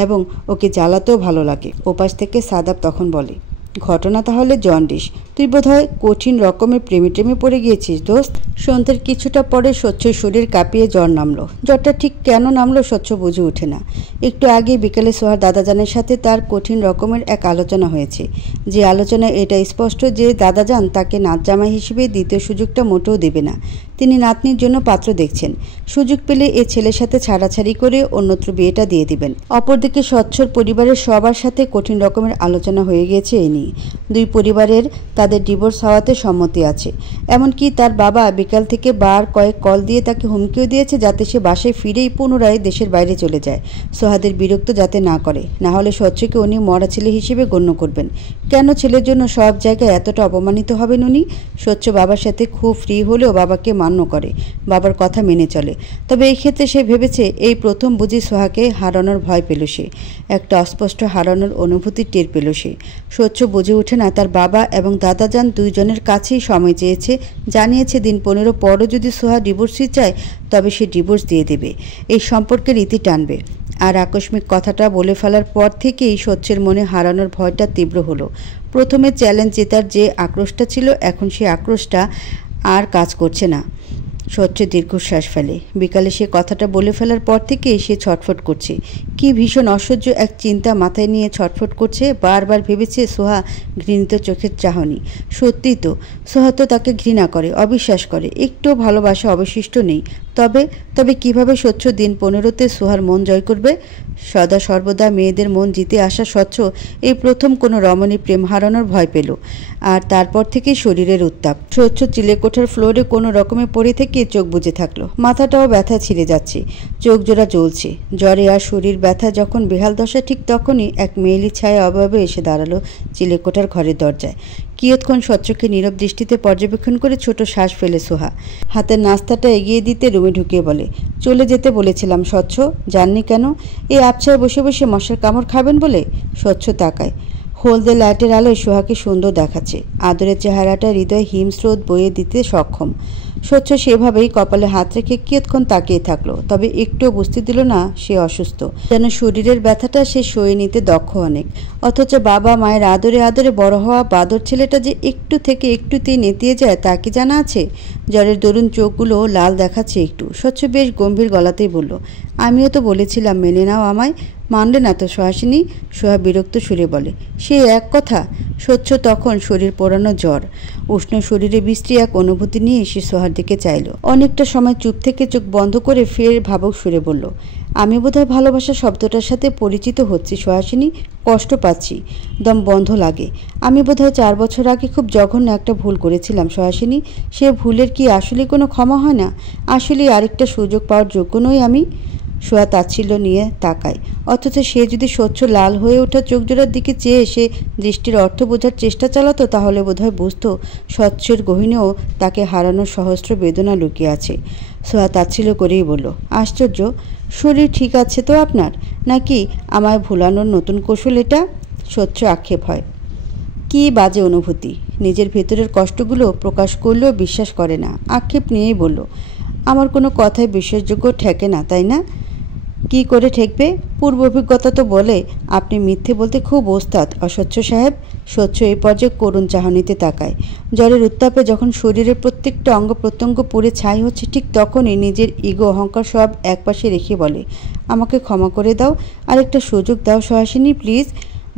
এবং ওকে জ্বালাতেও ভালো লাগে। ওপাশ থেকে সাদাব তখন বলে, ঘটনা তাহলে জন্ডিস। তুই বোধহয় কঠিন রকমের প্রেমে পড়ে গিয়েছিস দোস্ত। সন্ধ্যের কিছুটা পরে স্বচ্ছর শরীর কাঁপিয়ে জ্বর নামলো। জ্বরটা ঠিক কেন নামলো স্বচ্ছ বুঝে ওঠে না। একটু আগে বিকেলে সোহার দাদাজানের সাথে তার কঠিন রকমের এক আলোচনা হয়েছে। যে আলোচনায় এটা স্পষ্ট যে দাদাজান তাকে নাচ জামাই হিসেবে দ্বিতীয় সুযোগটা মোটেও দেবে না। তিনি নাতনির জন্য পাত্র দেখছেন। সুযোগ পেলে এ ছেলের সাথে ছাড়াছাড়ি করে অন্যত্র বিয়েটা দিয়ে দিবেন। অপরদিকে স্বচ্ছর পরিবারের সবার সাথে কঠিন রকমের আলোচনা হয়ে গিয়েছে এ নিয়ে। দুই পরিবারের তাদের ডিভোর্স হওয়াতে সম্মতি আছে। এমনকি তার বাবা বিকাল থেকে বার কয়েক কল দিয়ে তাকে হুমকিও দিয়েছে যাতে সে বাসায় ফিরেই পুনরায় দেশের বাইরে চলে যায়, সোহাদের বিরক্ত যাতে না করে। না হলে স্বচ্ছকে উনি মরা ছেলে হিসেবে গণ্য করবেন। কেন ছেলের জন্য সব জায়গায় এতটা অপমানিত হবেন উনি? স্বচ্ছ বাবার সাথে খুব ফ্রি হলেও বাবাকে মান্য করে, বাবার কথা মেনে চলে। তবে এই ক্ষেত্রে সে ভেবেছে এই প্রথম বুঝি সোহাকে হারানোর ভয় পেল সে, একটা অস্পষ্ট হারানোর অনুভূতি টের পেল সে। স্বচ্ছ বুঝে ওঠে না তার বাবা এবং দাদাজান দুইজনের কাছেই সময় চেয়েছে, জানিয়েছে দিন 15 পরও যদি সোহা ডিভোর্সই চায় তবে সে ডিভোর্স দিয়ে দেবে, এই সম্পর্কের ইতি টানবে। আর আকস্মিক কথাটা বলে ফেলার পর থেকেই স্বচ্ছের মনে হারানোর ভয়টা তীব্র হলো। প্রথমে চ্যালেঞ্জ জেতার যে আক্রোশটা ছিল এখন সে আক্রোশটা আর কাজ করছে না। স্বচ্ছ দীর্ঘশ্বাস ফেলে। বিকালে সে কথাটা বলে ফেলার পর থেকেই সে ছটফট করছে। কি ভীষণ অসহ্য এক চিন্তা মাথায় নিয়ে ছটফট করছে। বারবার ভেবেছে সোহা ঘৃণিত চোখের চাহনি। সত্যি তো, সোহা তো তাকে ঘৃণা করে, অবিশ্বাস করে, একটু ভালোবাসা অবশিষ্ট নেই। তবে তবে কিভাবে স্বচ্ছ দিন 15তে সোহার মন জয় করবে? সদা সর্বদা মেয়েদের মন জিতে আসা স্বচ্ছ এই প্রথম কোনো রমণী প্রেম হারানোর ভয় পেল। আর তারপর থেকে শরীরের উত্তাপ। স্বচ্ছ চিলেকোঠার ফ্লোরে কোনো রকমে পড়ে থেকে চোখ বুজে থাকলো। মাথাটাও ব্যথা ছিঁড়ে যাচ্ছে, চোখ জোড়া জ্বলছে। জ্বরে আর শরীর ব্যথা যখন বেহাল দশা, ঠিক তখনই এক মেয়েলি ছায়া অভাবে এসে দাঁড়ালো চিলেকোঠার ঘরের দরজায়। কিয়ৎক্ষণ স্বচ্ছকে নীরব দৃষ্টিতে পর্যবেক্ষণ করে ছোট শ্বাস ফেলে সোহা হাতের নাস্তাটা এগিয়ে দিতে রুমে ঢুকিয়ে বলে, চলে যেতে বলেছিলাম স্বচ্ছ, জাননি কেন? এই আবছায় বসে বসে মশার কামড় খাবেন বলে? স্বচ্ছ তাকায়। হলদে লাইটের আলোয় সোহাকে সুন্দর দেখাচ্ছে। আদরের চেহারাটা হৃদয় হিমস্রোত বয়ে দিতে সক্ষম। স্বচ্ছ সেভাবেই কপালে হাত রেখে কিয়ৎক্ষণ তাকিয়ে থাকলো। তবে একটুও বুঝতে দিল না সে অসুস্থ। যেন শরীরের ব্যথাটা সে সয়ে নিতে দক্ষ অনেক। অথচ বাবা মায়ের আদরে আদরে বড় হওয়া বাদর ছেলেটা যে একটু থেকে একটুতেই নেতিয়ে যায় তা কি জানা আছে? জ্বরের দরুন চোখগুলো লাল দেখাচ্ছে একটু। স্বচ্ছ বেশ গম্ভীর গলাতেই বলল, আমিও তো বলেছিলাম মেনে নাও আমায়। মানলে না তো সুহাসিনী? সোহা বিরক্ত সুরে বলে। সে এক কথা। স্বচ্ছ তখন শরীর পোড়ানো জ্বর, উষ্ণ শরীরে বৃষ্টি এক অনুভূতি নিয়ে সে সোহার দিকে চাইল। অনেকটা সময় চুপ থেকে চোখ বন্ধ করে ফের ভাবক সুরে বলল, আমি বোধহয় ভালোবাসা শব্দটার সাথে পরিচিত হচ্ছি সুহাসিনী, কষ্ট পাচ্ছি, দম বন্ধ লাগে। আমি বোধহয় 4 বছর আগে খুব জঘন্য একটা ভুল করেছিলাম সুহাসিনী। সে ভুলের কি আসলে কোনো ক্ষমা হয় না? আসলে আরেকটা সুযোগ পাওয়ার যোগ্য নই আমি? সোহা তাচ্ছিল্য নিয়ে তাকায়। অথচ সে যদি স্বচ্ছ লাল হয়ে ওঠা চোখজোড়ার দিকে চেয়ে সে দৃষ্টির অর্থ বোঝার চেষ্টা চালাতো, তাহলে বোধহয় বুঝত স্বচ্ছের গহীনেও তাকে হারানোর সহস্র বেদনা লুকিয়ে আছে। সোহা তাচ্ছিল্য করেই বলল, আশ্চর্য, শরীর ঠিক আছে তো আপনার? নাকি আমায় ভুলানোর নতুন কৌশল এটা? স্বচ্ছ আক্ষেপ হয়। কি বাজে অনুভূতি! নিজের ভেতরের কষ্টগুলো প্রকাশ করলেও বিশ্বাস করে না। আক্ষেপ নিয়েই বলল, আমার কোনো কথায় বিশ্বাসযোগ্য ঠেকে না, তাই না? কি করে ঠেকবে? পূর্ব অভিজ্ঞতা তো বলে আপনি মিথ্যে বলতে খুব ওস্তাদ অস্বচ্ছ সাহেব। স্বচ্ছ এই পর্যায়ে করুণ চাহনিতে তাকায়। জ্বরের উত্তাপে যখন শরীরের প্রত্যেকটা অঙ্গ প্রত্যঙ্গ পুড়ে ছাই হচ্ছে, ঠিক তখনই নিজের ইগো অহংকার সব একপাশে রেখে বলে, আমাকে ক্ষমা করে দাও, আরেকটা সুযোগ দাও সুহাসিনী প্লিজ।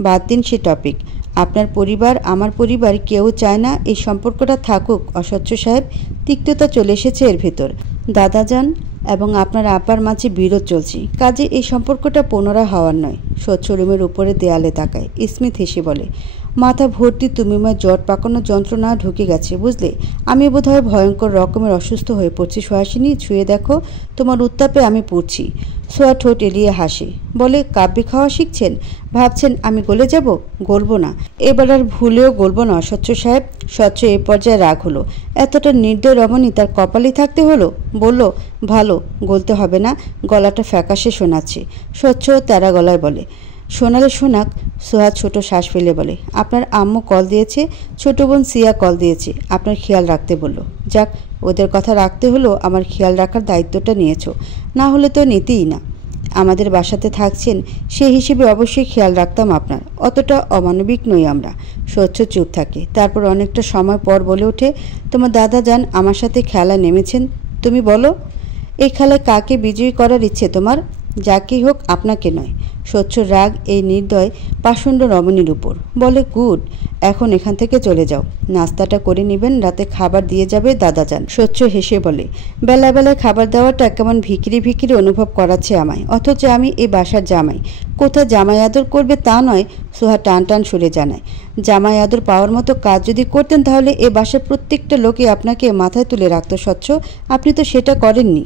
বাদ দিন সে টপিক। আপনার পরিবার, আমার পরিবার, কেউ চায় না এই সম্পর্কটা থাকুক অস্বচ্ছ সাহেব। তিক্ততা চলে এসেছে এর ভেতর। দাদাজান এবং আপনার আপার মাঝে বিরোধ চলছে, কাজে এই সম্পর্কটা পুনরায় হওয়ার নয়। স্বচ্ছ রুমের উপরে দেয়ালে তাকায়। স্মিথ হেসে বলে, মাথা ভর্তি তুমিময় জট পাকানো যন্ত্রণা ঢুকে গেছে বুঝলে। আমি বোধহয় ভয়ঙ্কর রকমের অসুস্থ হয়ে পড়ছি সুহাসিনী, ছুঁয়ে দেখো, তোমার উত্তাপে আমি পড়ছি। সোয়া ঠোঁট এলিয়ে হাসে, বলে, কাব্যি খাওয়া শিখছেন? ভাবছেন আমি গলে যাব? গলব না, এবার আর ভুলেও গলব না স্বচ্ছ সাহেব। স্বচ্ছ এ পর্যায়ে রাগ হলো। এতটা নির্দয় রমণী তার কপালেই থাকতে হলো। বলল, ভালো, গলতে হবে না। গলাটা ফ্যাকাশে শোনাচ্ছে। স্বচ্ছ তেরা গলায় বলে, শোনালে শোনাক। সোহা ছোট শ্বাস ফেলে বলে, আপনার আম্মু কল দিয়েছে, ছোট বোন সিয়া কল দিয়েছে, আপনার খেয়াল রাখতে বলল। যাক, ওদের কথা রাখতে হলো, আমার খেয়াল রাখার দায়িত্বটা নিয়েছো, না হলে তো নিতেই না। আমাদের বাসাতে থাকছেন, সেই হিসেবে অবশ্যই খেয়াল রাখতাম আপনার। অতটা অমানবিক নই আমরা। স্বচ্ছ চুপ থাকে। তারপর অনেকটা সময় পর বলে ওঠে, তোমার দাদা যান আমার সাথে খেলা নেমেছেন, তুমি বলো, এই খেলায় কাকে বিজয়ী করার ইচ্ছে তোমার? যাকেই হোক, আপনাকে নয়। স্বচ্ছ রাগ এই নির্দয় পাষণ্ড রমণীর উপর। বলে, গুড, এখন এখান থেকে চলে যাও। নাস্তাটা করে নেবেন, রাতে খাবার দিয়ে যাবে দাদাজান। স্বচ্ছ হেসে বলে, বেলাবেলায় খাবার দেওয়াটা কেমন ভিখিরি ভিখিরি অনুভব করাচ্ছে আমায়, অথচ আমি এই বাসার জামাই। কোথায় জামাই আদর করবে তা নয়। সোহা টান টান সুরে জানায়, জামাই আদর পাওয়ার মতো কাজ যদি করতেন তাহলে এ বাসার প্রত্যেকটা লোকই আপনাকে মাথায় তুলে রাখত স্বচ্ছ। আপনি তো সেটা করেননি।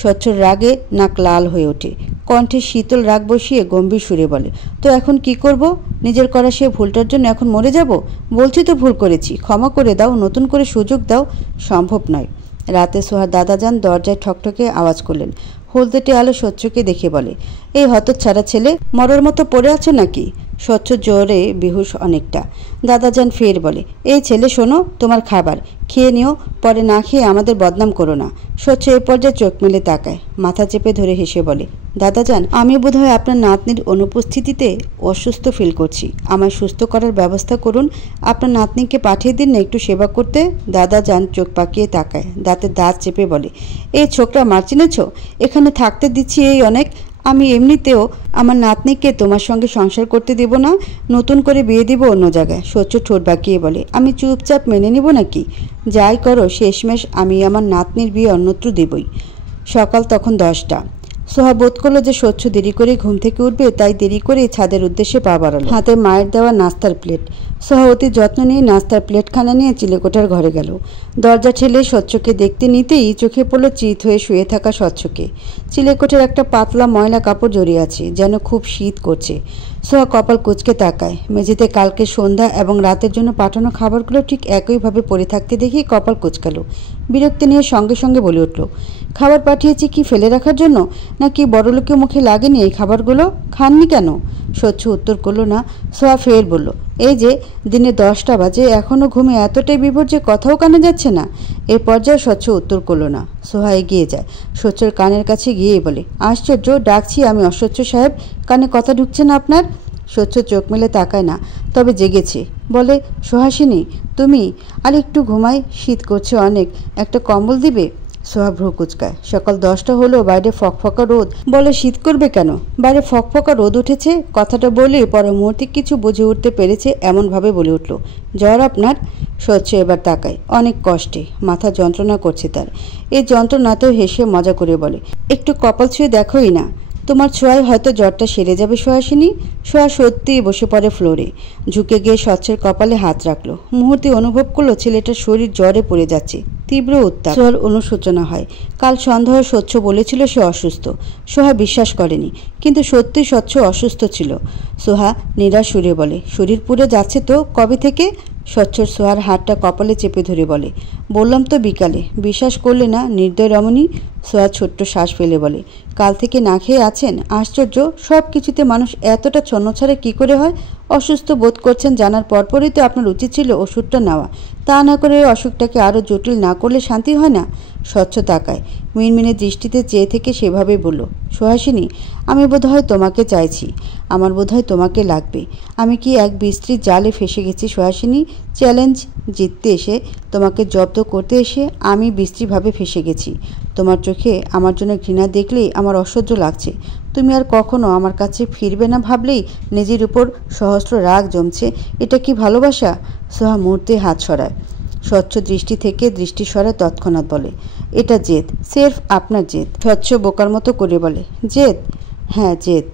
স্বচ্ছর রাগে নাক লাল হয়ে ওঠে। কণ্ঠে শীতল রাগ বসিয়ে গম্ভীর সুরে বলে, তো এখন কি করব? নিজের করা সে ভুলটার জন্য এখন মরে যাব? বলছি তো ভুল করেছি, ক্ষমা করে দাও, নতুন করে সুযোগ দাও। সম্ভব নয়। রাতে সোহার দাদাজান দরজায় ঠকঠকে আওয়াজ করলেন। হলদেটে আলো স্বচ্ছকে দেখে বলে, এই হতচ্ছাড়া ছেলে, মরার মতো পড়ে আছে নাকি? স্বচ্ছ জোরে বেহুশ অনেকটা। দাদাজান ফের বলে, এই ছেলে শোনো, তোমার খাবার খেয়ে নিও, পরে না খেয়ে আমাদের বদনাম করো না। স্বচ্ছ এ পর্যায়ে চোখ মেলে তাকায়, মাথা চেপে ধরে হেসে বলে, দাদাজান, আমি বোধহয় আপনার নাতনির অনুপস্থিতিতে অসুস্থ ফিল করছি। আমায় সুস্থ করার ব্যবস্থা করুন। আপনার নাতনিকে পাঠিয়ে দিন না একটু সেবা করতে। দাদাজান চোখ পাকিয়ে তাকায়, দাঁতে দাঁত চেপে বলে, এই ছোকরা মার চিনেছ? এখানে থাকতে দিচ্ছি এই অনেক, আমি এমনিতেও আমার নাতনিকে তোমার সঙ্গে সংসার করতে দেব না, নতুন করে বিয়ে দিব অন্য জায়গায়। সহ্য ঠোঁট বাঁকিয়ে বলে, আমি চুপচাপ মেনে নিব নাকি? যাই করো শেষমেশ আমি আমার নাতনির বিয়ে অন্যত্র দেবই। সকাল তখন 10টা। সোহা বোধ করলো যে স্বচ্ছ দেরি করে ঘুম থেকে উঠবে, তাই দেরি করে ছাদের উদ্দেশ্যে পা বাড়ালো। হাতে মায়ের দেওয়া নাস্তার প্লেট। সোহা অতি যত্ন নিয়ে নাস্তার প্লেটখানা নিয়ে চিলেকোঠার ঘরে গেল। দরজা ঠেলে স্বচ্ছকে দেখতে নিতেই চোখে পড়ল চিত হয়ে শুয়ে থাকা স্বচ্ছকে। চিলেকোঠার একটা পাতলা ময়লা কাপড় জড়িয়ে আছে, যেন খুব শীত করছে। সোহা কপাল কুঁচকে তাকায়। মেঝেতে কালকে সন্ধ্যা এবং রাতের জন্য পাঠানো খাবারগুলো ঠিক একইভাবে পড়ে থাকতে দেখি কপাল কুঁচকালো। বিরক্তি নিয়ে সঙ্গে সঙ্গে বলে উঠল, খাবার পাঠিয়েছি কি ফেলে রাখার জন্য, নাকি বড়লোকের মুখে লাগেনি এই খাবারগুলো? খাননি কেন? স্বচ্ছ উত্তর করলো না। সোহা ফের বলল, এই যে দিনে 10টা বাজে, এখনও ঘুমে এতটাই বিভোর যে কথাও কানে যাচ্ছে না। এর পর্যায়ে স্বচ্ছ উত্তর করলো না। সোহা এগিয়ে যায়, স্বচ্ছর কানের কাছে গিয়ে বলে, আশ্চর্য, ডাকছি আমি অস্বচ্ছ সাহেব, কানে কথা ঢুকছে না আপনার? স্বচ্ছ চোখ মেলে তাকায় না, তবে জেগেছে। বলে, সুহাসিনী তুমি? আর একটু ঘুমাই, শীত করছে অনেক, একটা কম্বল দিবে? সোহা ভ্রু কুচকায়। সকাল 10টা হলো, বাইরে ফকফকা রোদ। বলে, শীত করবে কেন? বাইরে ফকফকা রোদ উঠেছে। কথাটা বলে পর মুহূর্তে কিছু বুঝে উঠতে পেরেছে এমনভাবে বলে উঠল, জ্বর আপনার? স্বচ্ছ এবার তাকায়, অনেক কষ্টে, মাথা যন্ত্রণা করছে তার। এই যন্ত্রণাতেও হেসে মজা করে বলে, একটু কপাল ছুঁয়ে দেখোই না, তোমার ছোঁয়ায় হয়তো জ্বরটা সেরে যাবে সুহাসিনী। সোহা সত্যিই বসে পড়ে ফ্লোরে, ঝুঁকে গিয়ে স্বচ্ছের কপালে হাত রাখলো। মুহূর্তে অনুভব করলো ছেলেটার শরীর জ্বরে পড়ে যাচ্ছে। তীব্র উত্তাপ। সোহার অনুশোচনা হয়। কাল সন্ধ্যায় স্বচ্ছ বলেছিল সে অসুস্থ। সোহা বিশ্বাস করেনি, কিন্তু সত্যি স্বচ্ছ অসুস্থ ছিল। সোহা নিরাশ সুরে বলে, শরীর পুড়ে যাচ্ছে তো কবে থেকে? স্বচ্ছর সোহার হাতটা কপালে চেপে ধরে বলে, বললাম তো বিকালে। বিশ্বাস করলে না নির্দয় রমণী? সোহা ছোট্ট শ্বাস ফেলে বলে, কাল থেকে না খেয়ে আছেন? আশ্চর্য, সব কিছুতে মানুষ এতটা ছন্নছাড়া কী করে হয়? অসুস্থ বোধ করছেন জানার পরপরই তো আপনার উচিত ছিল ওষুধটা নেওয়া। তা না করে অসুখটাকে আরও জটিল না করলে শান্তি হয় না? স্বচ্ছ তাকায়, মিনমিনে দৃষ্টিতে চেয়ে থেকে সেভাবেই বলল, সুহাসিনী, আমি বোধহয় তোমাকে চাইছি, আমার বোধহয় তোমাকে লাগবে। আমি কি এক বিশ্রী জালে ফেসে গেছি সুহাসিনী? চ্যালেঞ্জ জিততে এসে, তোমাকে জব্দ করতে এসে আমি বিশ্রীভাবে ফেসে গেছি। তোমার চোখে আমার জন্য ঘৃণা দেখলেই আমার অসহ্য লাগছে। তুমি আর কখনো আমার কাছে ফিরবে না ভাবলেই নিজের উপর সহস্র রাগ জমছে। এটা কি ভালোবাসা? সোহা মুহূর্তে হাত সরায়। স্বচ্ছ দৃষ্টি থেকে দৃষ্টি সরায় তৎক্ষণাৎ বলে, এটা জেদ, সেরফ আপনার জেদ। স্বচ্ছ বোকার মতো করে বলে, জেদ? হ্যাঁ জেদ।